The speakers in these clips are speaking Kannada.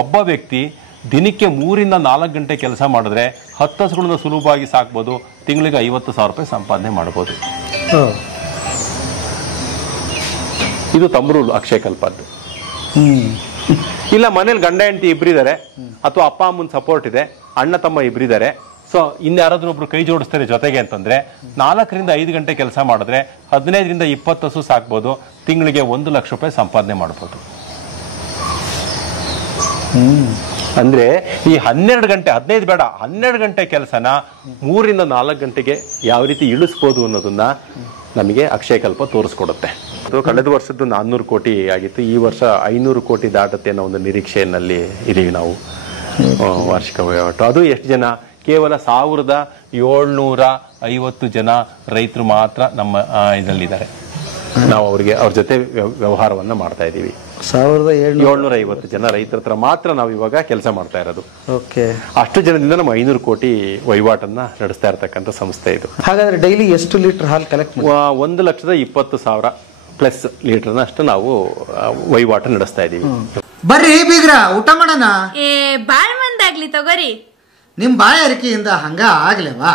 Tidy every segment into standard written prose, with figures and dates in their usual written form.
ಒಬ್ಬ ವ್ಯಕ್ತಿ ದಿನಕ್ಕೆ 3ರಿಂದ 4 ಗಂಟೆ ಕೆಲಸ ಮಾಡಿದ್ರೆ 10 ಹಸುಗಳನ್ನ ಸುಲಭವಾಗಿ ಸಾಕ್ಬೋದು. ತಿಂಗಳಿಗೆ 50,000 ರೂಪಾಯಿ ಸಂಪಾದನೆ ಮಾಡ್ಬೋದು. ಇದು ತಮ್ರೂಲ್ ಅಕ್ಷಯ ಕಲ್ಪದ್ದು. ಇಲ್ಲ ಮನೇಲಿ ಗಂಡ ಹೆಂಡತಿ ಇಬ್ಬರಿದ್ದಾರೆ, ಅಥವಾ ಅಪ್ಪ ಅಮ್ಮನ ಸಪೋರ್ಟ್ ಇದೆ, ಅಣ್ಣ ತಮ್ಮ ಇಬ್ಬರಿದ್ದಾರೆ, ಸೊ ಇನ್ಯಾರಾದ್ರೂ ಒಬ್ರು ಕೈ ಜೋಡಿಸ್ತಾರೆ ಜೊತೆಗೆ ಅಂತಂದ್ರೆ 4ರಿಂದ 5 ಗಂಟೆ ಕೆಲಸ ಮಾಡಿದ್ರೆ 15ರಿಂದ 20 ಹಸು ಸಾಕ್ಬೋದು. ತಿಂಗಳಿಗೆ 1 ಲಕ್ಷ ರೂಪಾಯಿ ಸಂಪಾದನೆ ಮಾಡ್ಬೋದು. ಅಂದ್ರೆ ಈ 12 ಗಂಟೆ 15 ಬೇಡ 12 ಗಂಟೆ ಕೆಲಸನ 3ರಿಂದ 4 ಗಂಟೆಗೆ ಯಾವ ರೀತಿ ಇಳಿಸ್ಬೋದು ಅನ್ನೋದನ್ನ ನಮಗೆ ಅಕ್ಷಯ ಕಲ್ಪ ತೋರಿಸ್ಕೊಡುತ್ತೆ. ಅದು ಕಳೆದ ವರ್ಷದ್ದು 400 ಕೋಟಿ ಆಗಿತ್ತು. ಈ ವರ್ಷ 500 ಕೋಟಿ ದಾಟುತ್ತೆ ಅನ್ನೋ ಒಂದು ನಿರೀಕ್ಷೆಯಲ್ಲಿ ಇದೀವಿ ನಾವು. ವಾರ್ಷಿಕ ವಹಿವಾಟು ಅದು ಎಷ್ಟು ಜನ? ಕೇವಲ 1750 ಜನ ರೈತರು ಮಾತ್ರ ನಮ್ಮ ಇದರಲ್ಲಿದ್ದಾರೆ. ನಾವು ಅವ್ರ ಜೊತೆ ವ್ಯವಹಾರವನ್ನ ಮಾಡ್ತಾ ಇದ್ದೀವಿ. 1750 ಜನ ರೈತರ ಹತ್ರ ಮಾತ್ರ ನಾವು ಇವಾಗ ಕೆಲಸ ಮಾಡ್ತಾ ಇರೋದು. ಅಷ್ಟು ಜನದಿಂದ ನಮ್ಮ 500 ಕೋಟಿ ವಹಿವಾಟನ್ನ ನಡೆಸ್ತಾ ಇರತಕ್ಕಂಥ ಸಂಸ್ಥೆ ಇದು. ಹಾಗಾದ್ರೆ ಡೈಲಿ ಎಷ್ಟು ಲೀಟರ್ ಹಾಲು ಕಲೆಕ್ಟ್? 1,20,000 ಪ್ಲಸ್ ಲೀಟರ್ನ ಅಷ್ಟು ನಾವು ವಹಿವಾಟು ನಡೆಸ್ತಾ ಇದ್ದೀವಿ. ಬರ್ರಿ ಬೀಗ್ರ, ಊಟ ಮಾಡೋಣ. ಬಾಳ್ ಮಂದಾಗ್ಲಿ ತಗೋರಿ. ನಿಮ್ ಬಾಯಾರಿಕೆಯಿಂದ ಹಂಗ ಆಗ್ಲೇವಾ?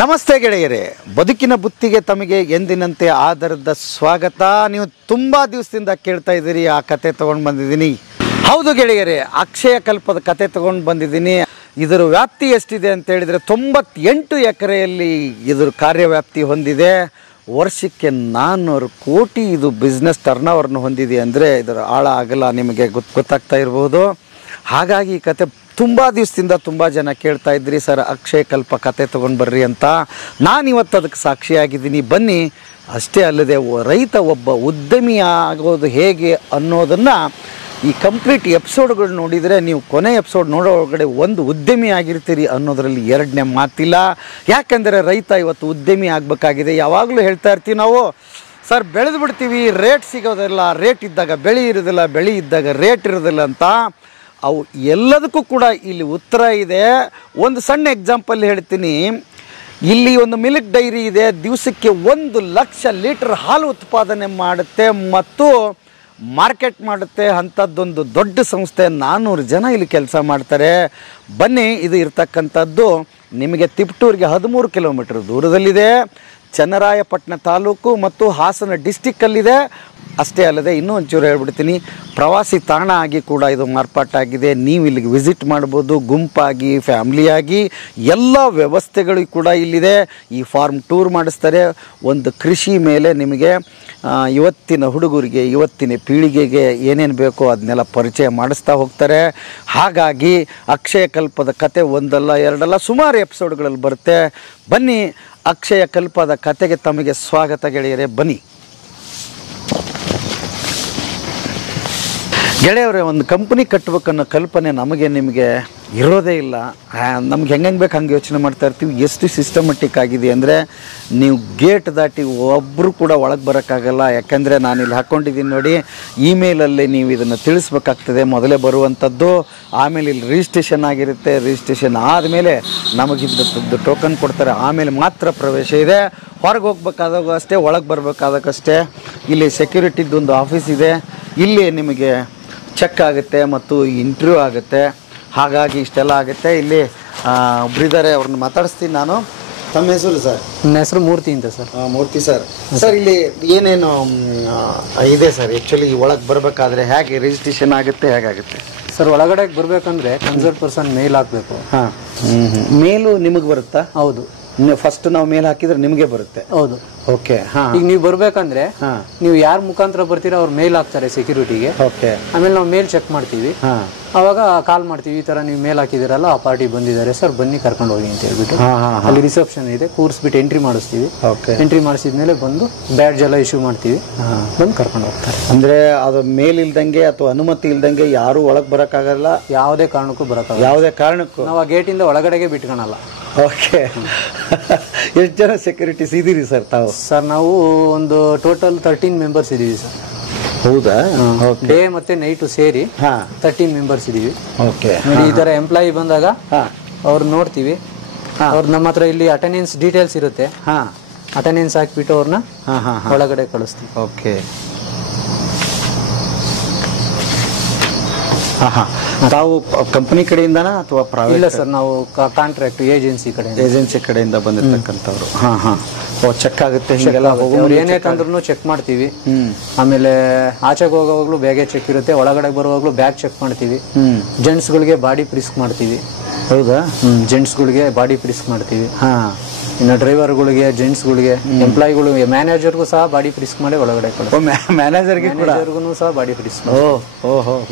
ನಮಸ್ತೆ ಗೆಳೆಯರೇ, ಬದುಕಿನ ಬುತ್ತಿಗೆ ತಮಗೆ ಎಂದಿನಂತೆ ಆಧಾರದ ಸ್ವಾಗತ. ನೀವು ತುಂಬಾ ದಿವಸದಿಂದ ಕೇಳ್ತಾ ಇದ್ದೀರಿ, ಆ ಕತೆ ತಗೊಂಡು ಬಂದಿದ್ದೀನಿ. ಹೌದು ಗೆಳೆಯರೇ, ಅಕ್ಷಯ ಕಲ್ಪದ ಕತೆ ತಗೊಂಡು ಬಂದಿದ್ದೀನಿ. ಇದರ ವ್ಯಾಪ್ತಿ ಎಷ್ಟಿದೆ ಅಂತ ಹೇಳಿದ್ರೆ 98 ಎಕರೆಯಲ್ಲಿ ಇದರ ಕಾರ್ಯವ್ಯಾಪ್ತಿ ಹೊಂದಿದೆ. ವರ್ಷಕ್ಕೆ 400 ಕೋಟಿ ಇದು ಬಿಸ್ನೆಸ್ ಟರ್ನ್ ಓವರ್ನ ಹೊಂದಿದೆ ಅಂದರೆ ಇದರ ಆಳ ಅಗಲ ನಿಮಗೆ ಗೊತ್ತಾಗ್ತಾ ಇರಬಹುದು. ಹಾಗಾಗಿ ಈ ಕತೆ ತುಂಬ ದಿವಸದಿಂದ ತುಂಬ ಜನ ಕೇಳ್ತಾ ಇದ್ರಿ, ಸರ್ ಅಕ್ಷಯ ಕಲ್ಪ ಕತೆ ತೊಗೊಂಡು ಬರ್ರಿ ಅಂತ. ನಾನಿವತ್ತು ಅದಕ್ಕೆ ಸಾಕ್ಷಿಯಾಗಿದ್ದೀನಿ. ಬನ್ನಿ. ಅಷ್ಟೇ ಅಲ್ಲದೆ ರೈತ ಒಬ್ಬ ಉದ್ಯಮಿ ಆಗೋದು ಹೇಗೆ ಅನ್ನೋದನ್ನು ಈ ಕಂಪ್ಲೀಟ್ ಎಪಿಸೋಡ್ಗಳು ನೋಡಿದರೆ ನೀವು ಕೊನೆ ಎಪಿಸೋಡ್ ನೋಡೋ ಒಳಗಡೆ ಒಂದು ಉದ್ಯಮಿ ಆಗಿರ್ತೀರಿ ಅನ್ನೋದರಲ್ಲಿ ಎರಡನೇ ಮಾತಿಲ್ಲ. ಯಾಕೆಂದರೆ ರೈತ ಇವತ್ತು ಉದ್ಯಮಿ ಆಗಬೇಕಾಗಿದೆ. ಯಾವಾಗಲೂ ಹೇಳ್ತಾ ಇರ್ತೀವಿ ನಾವು, ಸರ್ ಬೆಳೆದು ಬಿಡ್ತೀವಿ, ರೇಟ್ ಸಿಗೋದಿಲ್ಲ, ರೇಟ್ ಇದ್ದಾಗ ಬೆಳೆ ಇರೋದಿಲ್ಲ, ಬೆಳೆ ಇದ್ದಾಗ ರೇಟ್ ಇರೋದಿಲ್ಲ ಅಂತ. ಅವು ಎಲ್ಲದಕ್ಕೂ ಕೂಡ ಇಲ್ಲಿ ಉತ್ತರ ಇದೆ. ಒಂದು ಸಣ್ಣ ಎಕ್ಸಾಂಪಲ್ ಹೇಳ್ತೀನಿ. ಇಲ್ಲಿ ಒಂದು ಮಿಲ್ಕ್ ಡೈರಿ ಇದೆ, ದಿವಸಕ್ಕೆ 1 ಲಕ್ಷ ಲೀಟರ್ ಹಾಲು ಉತ್ಪಾದನೆ ಮಾಡುತ್ತೆ ಮತ್ತು ಮಾರ್ಕೆಟ್ ಮಾಡುತ್ತೆ. ಅಂಥದ್ದೊಂದು ದೊಡ್ಡ ಸಂಸ್ಥೆ, 400 ಜನ ಇಲ್ಲಿ ಕೆಲಸ ಮಾಡ್ತಾರೆ. ಬನ್ನಿ, ಇದು ಇರ್ತಕ್ಕಂಥದ್ದು ನಿಮಗೆ ತಿಪಟೂರಿಗೆ 13 ಕಿಲೋಮೀಟರ್ ದೂರದಲ್ಲಿದೆ. ಚನ್ನರಾಯಪಟ್ಟಣ ತಾಲೂಕು ಮತ್ತು ಹಾಸನ ಡಿಸ್ಟಿಕ್ಕಲ್ಲಿದೆ. ಅಷ್ಟೇ ಅಲ್ಲದೆ ಇನ್ನೂ ಒಂಚೂರು ಹೇಳ್ಬಿಡ್ತೀನಿ, ಪ್ರವಾಸಿ ತಾಣ ಆಗಿ ಕೂಡ ಇದು ಮಾರ್ಪಾಟಾಗಿದೆ. ನೀವು ಇಲ್ಲಿಗೆ ವಿಸಿಟ್ ಮಾಡ್ಬೋದು, ಗುಂಪಾಗಿ, ಫ್ಯಾಮ್ಲಿಯಾಗಿ. ಎಲ್ಲ ವ್ಯವಸ್ಥೆಗಳು ಕೂಡ ಇಲ್ಲಿದೆ. ಈ ಫಾರ್ಮ್ ಟೂರ್ ಮಾಡಿಸ್ತಾರೆ. ಒಂದು ಕೃಷಿ ಮೇಲೆ ನಿಮಗೆ ಇವತ್ತಿನ ಹುಡುಗರಿಗೆ, ಇವತ್ತಿನ ಪೀಳಿಗೆಗೆ ಏನೇನು ಬೇಕೋ ಅದನ್ನೆಲ್ಲ ಪರಿಚಯ ಮಾಡಿಸ್ತಾ ಹೋಗ್ತಾರೆ. ಹಾಗಾಗಿ ಅಕ್ಷಯ ಕಲ್ಪದ ಕತೆ ಒಂದಲ್ಲ ಎರಡಲ್ಲ ಸುಮಾರು ಎಪಿಸೋಡ್ಗಳಲ್ಲಿ ಬರುತ್ತೆ. ಬನ್ನಿ, ಅಕ್ಷಯ ಕಲ್ಪದ ಕತೆಗೆ ತಮಗೆ ಸ್ವಾಗತ ಗೆಳೆಯರೇ. ಬನ್ನಿ ಗೆಳೆಯವರೇ, ಒಂದು ಕಂಪನಿ ಕಟ್ಟಬೇಕನ್ನೋ ಕಲ್ಪನೆ ನಮಗೆ ನಿಮಗೆ ಇರೋದೇ ಇಲ್ಲ. ನಮ್ಗೆ ಹೆಂಗೆ ಬೇಕು ಹಂಗೆ ಯೋಚನೆ ಮಾಡ್ತಾ ಇರ್ತೀವಿ. ಎಷ್ಟು ಸಿಸ್ಟಮೆಟಿಕ್ ಆಗಿದೆ ಅಂದರೆ ನೀವು ಗೇಟ್ ದಾಟಿ ಒಬ್ಬರು ಕೂಡ ಒಳಗೆ ಬರೋಕ್ಕಾಗಲ್ಲ. ಯಾಕೆಂದರೆ ನಾನಿಲ್ಲಿ ಹಾಕ್ಕೊಂಡಿದ್ದೀನಿ ನೋಡಿ, ಇಮೇಲಲ್ಲಿ ನೀವು ಇದನ್ನು ತಿಳಿಸ್ಬೇಕಾಗ್ತದೆ ಮೊದಲೇ ಬರುವಂಥದ್ದು. ಆಮೇಲೆ ಇಲ್ಲಿ ರಿಜಿಸ್ಟ್ರೇಷನ್ ಆಗಿರುತ್ತೆ. ರಿಜಿಸ್ಟ್ರೇಷನ್ ಆದಮೇಲೆ ನಮಗಿದ್ದು ಟೋಕನ್ ಕೊಡ್ತಾರೆ. ಆಮೇಲೆ ಮಾತ್ರ ಪ್ರವೇಶ ಇದೆ. ಹೊರಗೆ ಹೋಗ್ಬೇಕಾದಾಗ ಅಷ್ಟೇ, ಒಳಗೆ ಬರಬೇಕಾದಾಗಷ್ಟೇ. ಇಲ್ಲಿ ಸೆಕ್ಯೂರಿಟಿದ್ದೊಂದು ಆಫೀಸ್ ಇದೆ. ಇಲ್ಲಿ ನಿಮಗೆ ಚೆಕ್ ಆಗುತ್ತೆ ಮತ್ತು ಇಂಟರ್ವ್ಯೂ ಆಗುತ್ತೆ. ಹಾಗಾಗಿ ಇಷ್ಟೆಲ್ಲ ಆಗುತ್ತೆ. ಇಲ್ಲಿ ಒಬ್ಬರಿದ್ದಾರೆ, ಅವ್ರನ್ನ ಮಾತಾಡಿಸ್ತೀನಿ ನಾನು. ತಮ್ಮ ಹೆಸರು ಸರ್? ನನ್ನ ಹೆಸರು ಮೂರ್ತಿ ಅಂತ ಸರ್. ಮೂರ್ತಿ ಸರ್. ಸರ್ ಇಲ್ಲಿ ಏನೇನು ಇದೆ ಸರ್? ಆ್ಯಕ್ಚುಲಿ ಒಳಗೆ ಬರಬೇಕಾದ್ರೆ ಹೇಗೆ ರಿಜಿಸ್ಟ್ರೇಷನ್ ಆಗುತ್ತೆ, ಹೇಗಾಗುತ್ತೆ ಸರ್? ಒಳಗಡೆ ಬರಬೇಕಂದ್ರೆ ಕನ್ಸಲ್ಟ್ ಪರ್ಸನ್ ಮೇಲ್ ಹಾಕಬೇಕು. ಹಾಂ, ಮೇಲು ನಿಮಗೆ ಬರುತ್ತಾ? ಹೌದು. ಫಸ್ಟ್ ನಾವು ಮೇಲ್ ಹಾಕಿದ್ರೆ ನಿಮಗೆ ಬರುತ್ತೆ? ಹೌದು. ಓಕೆ. ಈಗ ನೀವು ಬರ್ಬೇಕಂದ್ರೆ ನೀವು ಯಾರ ಮುಖಾಂತರ ಬರ್ತೀರಾ ಅವ್ರು ಮೇಲ್ ಹಾಕ್ತಾರೆ ಸೆಕ್ಯೂರಿಟಿಗೆ. ಓಕೆ. ಆಮೇಲೆ ನಾವು ಮೇಲ್ ಚೆಕ್ ಮಾಡ್ತೀವಿ. ಅವಾಗ ಕಾಲ್ ಮಾಡ್ತೀವಿ, ಈ ತರ ನೀವು ಮೇಲ್ ಹಾಕಿದಿರಲ್ಲ, ಆ ಪಾರ್ಟಿ ಬಂದಿದ್ದಾರೆ ಸರ್, ಬನ್ನಿ ಕರ್ಕೊಂಡು ಹೋಗಿ ಅಂತ ಹೇಳ್ಬಿಟ್ಟು. ಅಲ್ಲಿ ರಿಸೆಪ್ಷನ್ ಇದೆ, ಕೂರಿಸ್ಬಿಟ್ಟು ಎಂಟ್ರಿ ಮಾಡಿಸ್ತೀವಿ. ಎಂಟ್ರಿ ಮಾಡಿಸಿದ್ಮೇಲೆ ಬಂದು ಬ್ಯಾಡ್ಜ್ ಎಲ್ಲ ಇಶ್ಯೂ ಮಾಡ್ತೀವಿ, ಬಂದು ಕರ್ಕೊಂಡು ಹೋಗ್ತಾರೆ. ಅಂದ್ರೆ ಅದು ಮೇಲ್ ಇಲ್ದಂಗೆ ಅಥವಾ ಅನುಮತಿ ಇಲ್ದಂಗೆ ಯಾರು ಒಳಗೆ ಬರೋಕ್ಕಾಗಲ್ಲ? ಯಾವುದೇ ಕಾರಣಕ್ಕೂ ಬರೋಕ್ಕಾಗಲ್ಲ. ಯಾವುದೇ ಕಾರಣಕ್ಕೂ ನಾವು ಆ ಗೇಟಿಂದ ಒಳಗಡೆಗೆ ಬಿಟ್ಕೊಳಲ್ಲ. ಓಕೆ. ಎಷ್ಟು ಜನ ಸೆಕ್ಯೂರಿಟೀಸ್ ಇದೀರಿ ಸರ್ ತಾವು? ಸರ್ ನಾವು ಒಂದು ಟೋಟಲ್ 13 ಮೆಂಬರ್ಸ್ ಇದೀವಿ ಸರ್. ಹೌದಾ? ಡೇ ಮತ್ತೆ ನೈಟ್ ಸೇರಿ 13 ಮೆಂಬರ್ಸ್ ಇದೀವಿ. ಓಕೆ. ಈ ತರ ಎಂಪ್ಲಾಯಿ ಬಂದಾಗ ಅವ್ರು ನೋಡ್ತೀವಿ. ಅವ್ರು ನಮ್ಮ ಹತ್ರ ಇಲ್ಲಿ ಅಟೆಂಡೆನ್ಸ್ ಡೀಟೇಲ್ಸ್ ಇರುತ್ತೆ. ಅಟೆಂಡೆನ್ಸ್ ಹಾಕ್ಬಿಟ್ಟು ಅವ್ರನ್ನ ಒಳಗಡೆ ಕಳಿಸ್ತೀವಿ. ಓಕೆ. ತಾವು ಕಂಪನಿ ಕಡೆಯಿಂದನಾ ಅಥವಾ ಇಲ್ಲ ಸರ್, ನಾವು ಕಾಂಟ್ರಾಕ್ಟ್ ಏಜೆನ್ಸಿ ಕಡೆಯಿಂದ ಬಂದಿರ್ತಕ್ಕಂಥವ್ರು. ಚೆಕ್ ಆಗುತ್ತೆ ಹಿಂಗೆಲ್ಲ ಅವ್ರು ಏನೇ ತಂದ್ರು ಚೆಕ್ ಮಾಡ್ತೀವಿ. ಆಮೇಲೆ ಆಚೆಗೆ ಹೋಗೋವಾಗ್ಲೂ ಬ್ಯಾಗೇ ಚೆಕ್ ಇರುತ್ತೆ, ಒಳಗಡೆ ಬರುವಾಗ್ಲೂ ಬ್ಯಾಗ್ ಚೆಕ್ ಮಾಡ್ತೀವಿ. ಜೆಂಟ್ಸ್ ಗಳಿಗೆ ಬಾಡಿ ಪ್ರಿಸ್ಕ್ ಮಾಡ್ತೀವಿ. ಹೌದಾ? ಜೆಂಟ್ಸ್ ಗಳಿಗೆ ಬಾಡಿ ಪ್ರಿಸ್ಕ್ ಮಾಡ್ತೀವಿ. ಇನ್ನು ಡ್ರೈವರ್ಗಳಿಗೆ, ಜೆಂಟ್ಸ್ಗಳಿಗೆ, ಎಂಪ್ಲಾಯಿಗಳು, ಮ್ಯಾನೇಜರ್ಗೂ ಸಹ ಬಾಡಿ ಪ್ರಿಸ್ಕ್ ಮಾಡಿ ಒಳಗಡೆ ಮ್ಯಾನೇಜರ್ಗೂ ಸಹ ಬಾಡಿ ಪ್ರಿಸ್ಕ್.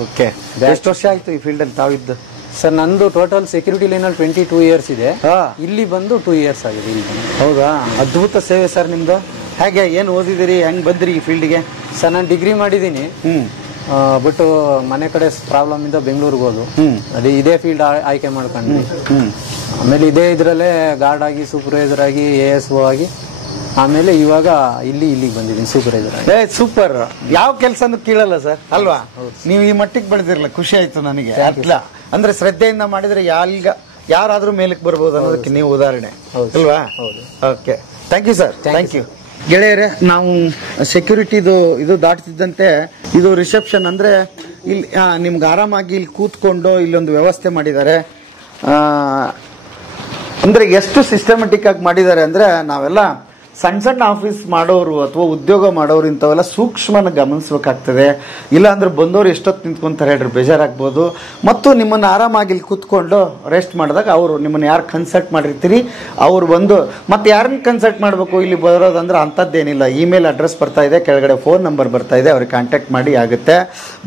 ಓಕೆ. ಎಷ್ಟು ವರ್ಷ ಆಯ್ತು ಈ ಫೀಲ್ಡ್ ಅಲ್ಲಿ ತಾವಿದ್ದು? ಸರ್ ನಂದು ಟೋಟಲ್ ಸೆಕ್ಯೂರಿಟಿ ಲೈನ್ ಅಲ್ಲಿ 22 ಇಯರ್ಸ್ ಇದೆ. ಇಲ್ಲಿ ಬಂದು 2 ಇಯರ್ಸ್ ಆಗಿದೆ. ಹೌದಾ? ಅದ್ಭುತ ಸೇವೆ ಸರ್ ನಿಮ್ದು. ಹೇಗೆ, ಏನು ಓದಿದಿರಿ, ಹೆಂಗ್ ಬಂದ್ರಿ ಈ ಫೀಲ್ಡ್ಗೆ? ಸರ್ ನಾನು ಡಿಗ್ರಿ ಮಾಡಿದ್ದೀನಿ, ಬಟ್ ಮನೆ ಕಡೆ ಪ್ರಾಬ್ಲಮ್ ಇಂದ ಬೆಂಗಳೂರಿಗೆ ಹೋದು. ಅದೇ ಇದೇ ಫೀಲ್ಡ್ ಆಯ್ಕೆ ಮಾಡ್ಕೊಂಡ್ವಿ. ಆಮೇಲೆ ಇದೇ ಇದ್ರಲ್ಲೇ ಗಾರ್ಡ್ ಆಗಿ, ಸೂಪರ್ವೈಸರ್ ಆಗಿ, ASO ಆಗಿ, ಆಮೇಲೆ ಇವಾಗ ಇಲ್ಲಿಗೆ ಬಂದಿದ್ದೀನಿ ಸೂಪರ್ವೈಸರ್ ಆಗಿ. ಸೂಪರ್. ಯಾವ ಕೆಲಸನೂ ಕೇಳಲ್ಲ ಸರ್, ಅಲ್ವಾ? ನೀವು ಈ ಮಟ್ಟಿಗೆ ಬೆಳೆದಿರಲ್ಲ, ಖುಷಿ ಆಯ್ತು ನನಗೆ. ಅಂದ್ರೆ ಶ್ರದ್ಧೆಯಿಂದ ಮಾಡಿದ್ರೆ ಯಾರಾದ್ರೂ ಮೇಲಕ್ಕೆ ಬರ್ಬೋದು ಅನ್ನೋದಕ್ಕೆ ನೀವು ಉದಾಹರಣೆ ಅಲ್ವಾ? Okay, thank you sir. Thank you ಗೆಳೆಯರೆ. ನಾವು ಸೆಕ್ಯೂರಿಟಿದು ಇದು ದಾಟ್ತಿದ್ದಂತೆ ಇದು ರಿಸೆಪ್ಷನ್. ಅಂದ್ರೆ ಇಲ್ಲಿ ನಿಮ್ಗೆ ಆರಾಮಾಗಿ ಇಲ್ಲಿ ಕೂತ್ಕೊಂಡು ಇಲ್ಲೊಂದು ವ್ಯವಸ್ಥೆ ಮಾಡಿದ್ದಾರೆ. ಅಂದ್ರೆ ಎಷ್ಟು ಸಿಸ್ಟಮೆಟಿಕ್ ಆಗಿ ಮಾಡಿದ್ದಾರೆ ಅಂದ್ರೆ ನಾವೆಲ್ಲ ಸಣ್ಣ ಸಣ್ಣ ಆಫೀಸ್ ಮಾಡೋರು ಅಥವಾ ಉದ್ಯೋಗ ಮಾಡೋರು ಇಂಥವೆಲ್ಲ ಸೂಕ್ಷ್ಮನ ಗಮನಿಸ್ಬೇಕಾಗ್ತದೆ. ಇಲ್ಲ ಅಂದ್ರೆ ಬಂದವರು ಎಷ್ಟೊತ್ತು ನಿಂತ್ಕೊಂತಾರೆ ಹೇಳ್ರಿ, ಬೇಜಾರಾಗ್ಬೋದು. ಮತ್ತು ನಿಮ್ಮನ್ನು ಆರಾಮಾಗಿ ಇಲ್ಲಿ ಕೂತ್ಕೊಂಡು ರೆಸ್ಟ್ ಮಾಡಿದಾಗ ಅವರು ನಿಮ್ಮನ್ನು ಯಾರು ಕನ್ಸಲ್ಟ್ ಮಾಡಿರ್ತೀರಿ ಅವ್ರು ಬಂದು, ಮತ್ತೆ ಯಾರನ್ನ ಕನ್ಸಲ್ಟ್ ಮಾಡಬೇಕು ಇಲ್ಲಿ ಬರೋದಂದ್ರೆ ಅಂಥದ್ದೇನಿಲ್ಲ. ಇಮೇಲ್ ಅಡ್ರೆಸ್ ಬರ್ತಾ ಇದೆ, ಕೆಳಗಡೆ ಫೋನ್ ನಂಬರ್ ಬರ್ತಾ ಇದೆ, ಅವ್ರಿಗೆ ಕಾಂಟ್ಯಾಕ್ಟ್ ಮಾಡಿ ಆಗುತ್ತೆ.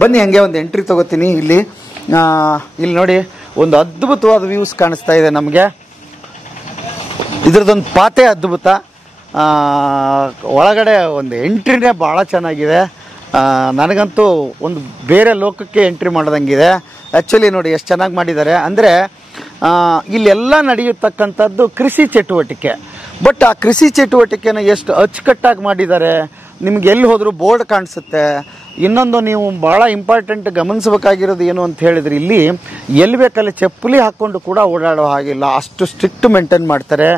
ಬನ್ನಿ, ಹಂಗೆ ಒಂದು ಎಂಟ್ರಿ ತಗೋತೀನಿ. ಇಲ್ಲಿ ನೋಡಿ ಒಂದು ಅದ್ಭುತವಾದ ವ್ಯೂಸ್ ಕಾಣಿಸ್ತಾ ಇದೆ ನಮಗೆ. ಇದ್ರದ್ದೊಂದು ಪಾತೆ ಅದ್ಭುತ. ಒಳಗಡೆ ಒಂದು ಎಂಟ್ರಿನೇ ಭಾಳ ಚೆನ್ನಾಗಿದೆ. ನನಗಂತೂ ಒಂದು ಬೇರೆ ಲೋಕಕ್ಕೆ ಎಂಟ್ರಿ ಮಾಡ್ದಂಗಿದೆ. ಆ್ಯಕ್ಚುಲಿ ನೋಡಿ ಎಷ್ಟು ಚೆನ್ನಾಗಿ ಮಾಡಿದ್ದಾರೆ. ಅಂದರೆ ಇಲ್ಲೆಲ್ಲ ನಡೆಯತಕ್ಕಂಥದ್ದು ಕೃಷಿ ಚಟುವಟಿಕೆ. ಬಟ್ ಆ ಕೃಷಿ ಚಟುವಟಿಕೆನ ಎಷ್ಟು ಅಚ್ಚುಕಟ್ಟಾಗಿ ಮಾಡಿದ್ದಾರೆ. ನಿಮ್ಗೆ ಎಲ್ಲಿ ಹೋದರೂ ಬೋರ್ಡ್ ಕಾಣಿಸುತ್ತೆ. ಇನ್ನೊಂದು ನೀವು ಭಾಳ ಇಂಪಾರ್ಟೆಂಟ್ ಗಮನಿಸಬೇಕಾಗಿರೋದು ಏನು ಅಂತ ಹೇಳಿದ್ರೆ, ಇಲ್ಲಿ ಎಲ್ಲಿ ಬೇಕಲ್ಲಿ ಚಪ್ಪಲಿ ಹಾಕ್ಕೊಂಡು ಕೂಡ ಓಡಾಡೋ ಹಾಗಿಲ್ಲ, ಅಷ್ಟು ಸ್ಟ್ರಿಕ್ಟ್ ಮೇಂಟೈನ್ ಮಾಡ್ತಾರೆ.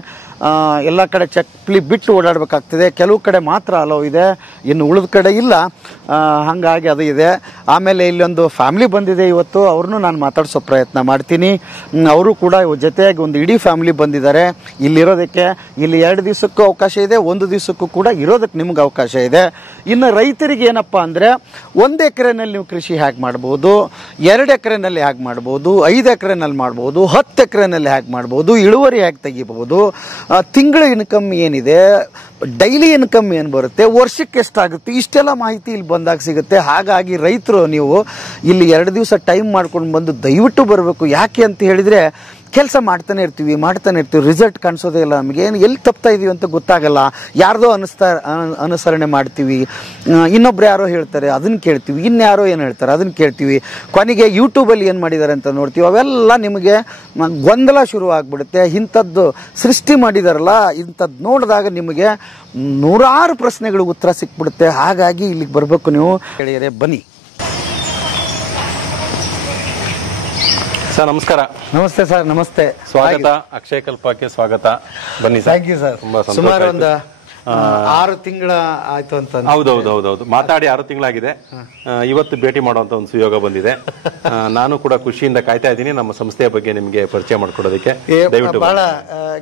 ಎಲ್ಲ ಕಡೆ ಚಪ್ಪಲಿ ಬಿಟ್ಟು ಓಡಾಡಬೇಕಾಗ್ತದೆ. ಕೆಲವು ಕಡೆ ಮಾತ್ರ ಅಲೋ ಇದೆ, ಇನ್ನು ಉಳಿದ ಕಡೆ ಇಲ್ಲ. ಹಾಗಾಗಿ ಅದು ಇದೆ. ಆಮೇಲೆ ಇಲ್ಲೊಂದು ಫ್ಯಾಮಿಲಿ ಬಂದಿದೆ ಇವತ್ತು, ಅವ್ರನ್ನೂ ನಾನು ಮಾತಾಡಿಸೋ ಪ್ರಯತ್ನ ಮಾಡ್ತೀನಿ. ಅವರು ಕೂಡ ಜೊತೆಯಾಗಿ ಒಂದು ಇಡೀ ಫ್ಯಾಮಿಲಿ ಬಂದಿದ್ದಾರೆ ಇಲ್ಲಿರೋದಕ್ಕೆ. ಇಲ್ಲಿ 2 ದಿವಸಕ್ಕೂ ಅವಕಾಶ ಇದೆ, 1 ದಿವಸಕ್ಕೂ ಕೂಡ ಇರೋದಕ್ಕೆ ನಿಮ್ಗೆ ಅವಕಾಶ ಇದೆ. ಇನ್ನು ರೈತರಿಗೆ ಏನಪ್ಪ ಅಂದರೆ, 1 ಎಕರೆನಲ್ಲಿ ನೀವು ಕೃಷಿ ಹೇಗೆ ಮಾಡ್ಬೋದು, 2 ಎಕರೆನಲ್ಲಿ ಹೇಗೆ ಮಾಡ್ಬೋದು, 5 ಎಕರೆನಲ್ಲಿ ಮಾಡ್ಬೋದು, 10 ಎಕರೆನಲ್ಲಿ ಹೇಗೆ ಮಾಡ್ಬೋದು, ಇಳುವರಿ ಹೇಗೆ ತೆಗಿಬಹುದು, ತಿಂಗಳ ಇನ್ಕಮ್ ಏನಿದೆ, ಡೈಲಿ ಇನ್ಕಮ್ ಏನು ಬರುತ್ತೆ, ವರ್ಷಕ್ಕೆ ಎಷ್ಟಾಗುತ್ತೆ, ಇಷ್ಟೆಲ್ಲ ಮಾಹಿತಿ ಇಲ್ಲಿ ಬಂದಾಗ ಸಿಗುತ್ತೆ. ಹಾಗಾಗಿ ರೈತರು ನೀವು ಇಲ್ಲಿ 2 ದಿವಸ ಟೈಮ್ ಮಾಡ್ಕೊಂಡು ಬಂದು ದಯವಿಟ್ಟು ಬರಬೇಕು. ಯಾಕೆ ಅಂತ ಹೇಳಿದರೆ, ಕೆಲಸ ಮಾಡ್ತಾನೆ ಇರ್ತೀವಿ, ರಿಸಲ್ಟ್ ಕಾಣಿಸೋದೇ ಇಲ್ಲ ನಮಗೆ. ಏನು ಎಲ್ಲಿ ತಪ್ತಾ ಇದೀವಿ ಅಂತ ಗೊತ್ತಾಗಲ್ಲ. ಯಾರ್ದೋ ಅನುಸರಣೆ ಮಾಡ್ತೀವಿ, ಇನ್ನೊಬ್ರು ಯಾರೋ ಹೇಳ್ತಾರೆ ಅದನ್ನು ಕೇಳ್ತೀವಿ, ಇನ್ಯಾರೋ ಏನು ಹೇಳ್ತಾರೆ ಅದನ್ನು ಕೇಳ್ತೀವಿ. ಕೊನೆಗೆ ಯೂಟ್ಯೂಬಲ್ಲಿ ಏನು ಮಾಡಿದ್ದಾರೆ ಅಂತ ನೋಡ್ತೀವಿ. ಅವೆಲ್ಲ ನಿಮಗೆ ಗೊಂದಲ ಶುರು ಆಗ್ಬಿಡುತ್ತೆ. ಇಂಥದ್ದು ಸೃಷ್ಟಿ ಮಾಡಿದಾರಲ್ಲ, ಇಂಥದ್ದು ನೋಡಿದಾಗ ನಿಮಗೆ 100 ಪ್ರಶ್ನೆಗಳಿಗೆ ಉತ್ತರ ಸಿಕ್ಬಿಡುತ್ತೆ. ಹಾಗಾಗಿ ಇಲ್ಲಿಗೆ ಬರಬೇಕು ನೀವು ಗೆಳೆಯರೇ, ಬನ್ನಿ. ಸರ್ ನಮಸ್ಕಾರ. ನಮಸ್ತೆ ಸರ್. ನಮಸ್ತೆ, ಸ್ವಾಗತ. ಅಕ್ಷಯ ಕಲ್ಪಕ್ಕೆ ಸ್ವಾಗತ. ಬನ್ನಿ ಸರ್. Thank you sir. ಸುಮಾರು ಒಂದು 6 ತಿಂಗಳ ಆಯ್ತು ಅಂತ. ಹೌದೌದು, ಮಾತಾಡಿ 6 ತಿಂಗಳಾಗಿದೆ. ಇವತ್ತು ಭೇಟಿ ಮಾಡುವಂತ ಒಂದು ಸುಯೋಗ ಬಂದಿದೆ. ನಾನು ಕೂಡ ಖುಷಿಯಿಂದ ಕಾಯ್ತಾ ಇದ್ದೀನಿ ನಮ್ಮ ಸಂಸ್ಥೆಯ ಬಗ್ಗೆ ನಿಮಗೆ ಪರಿಚಯ ಮಾಡ್ಕೊಡೋದಕ್ಕೆ. ಬಹಳ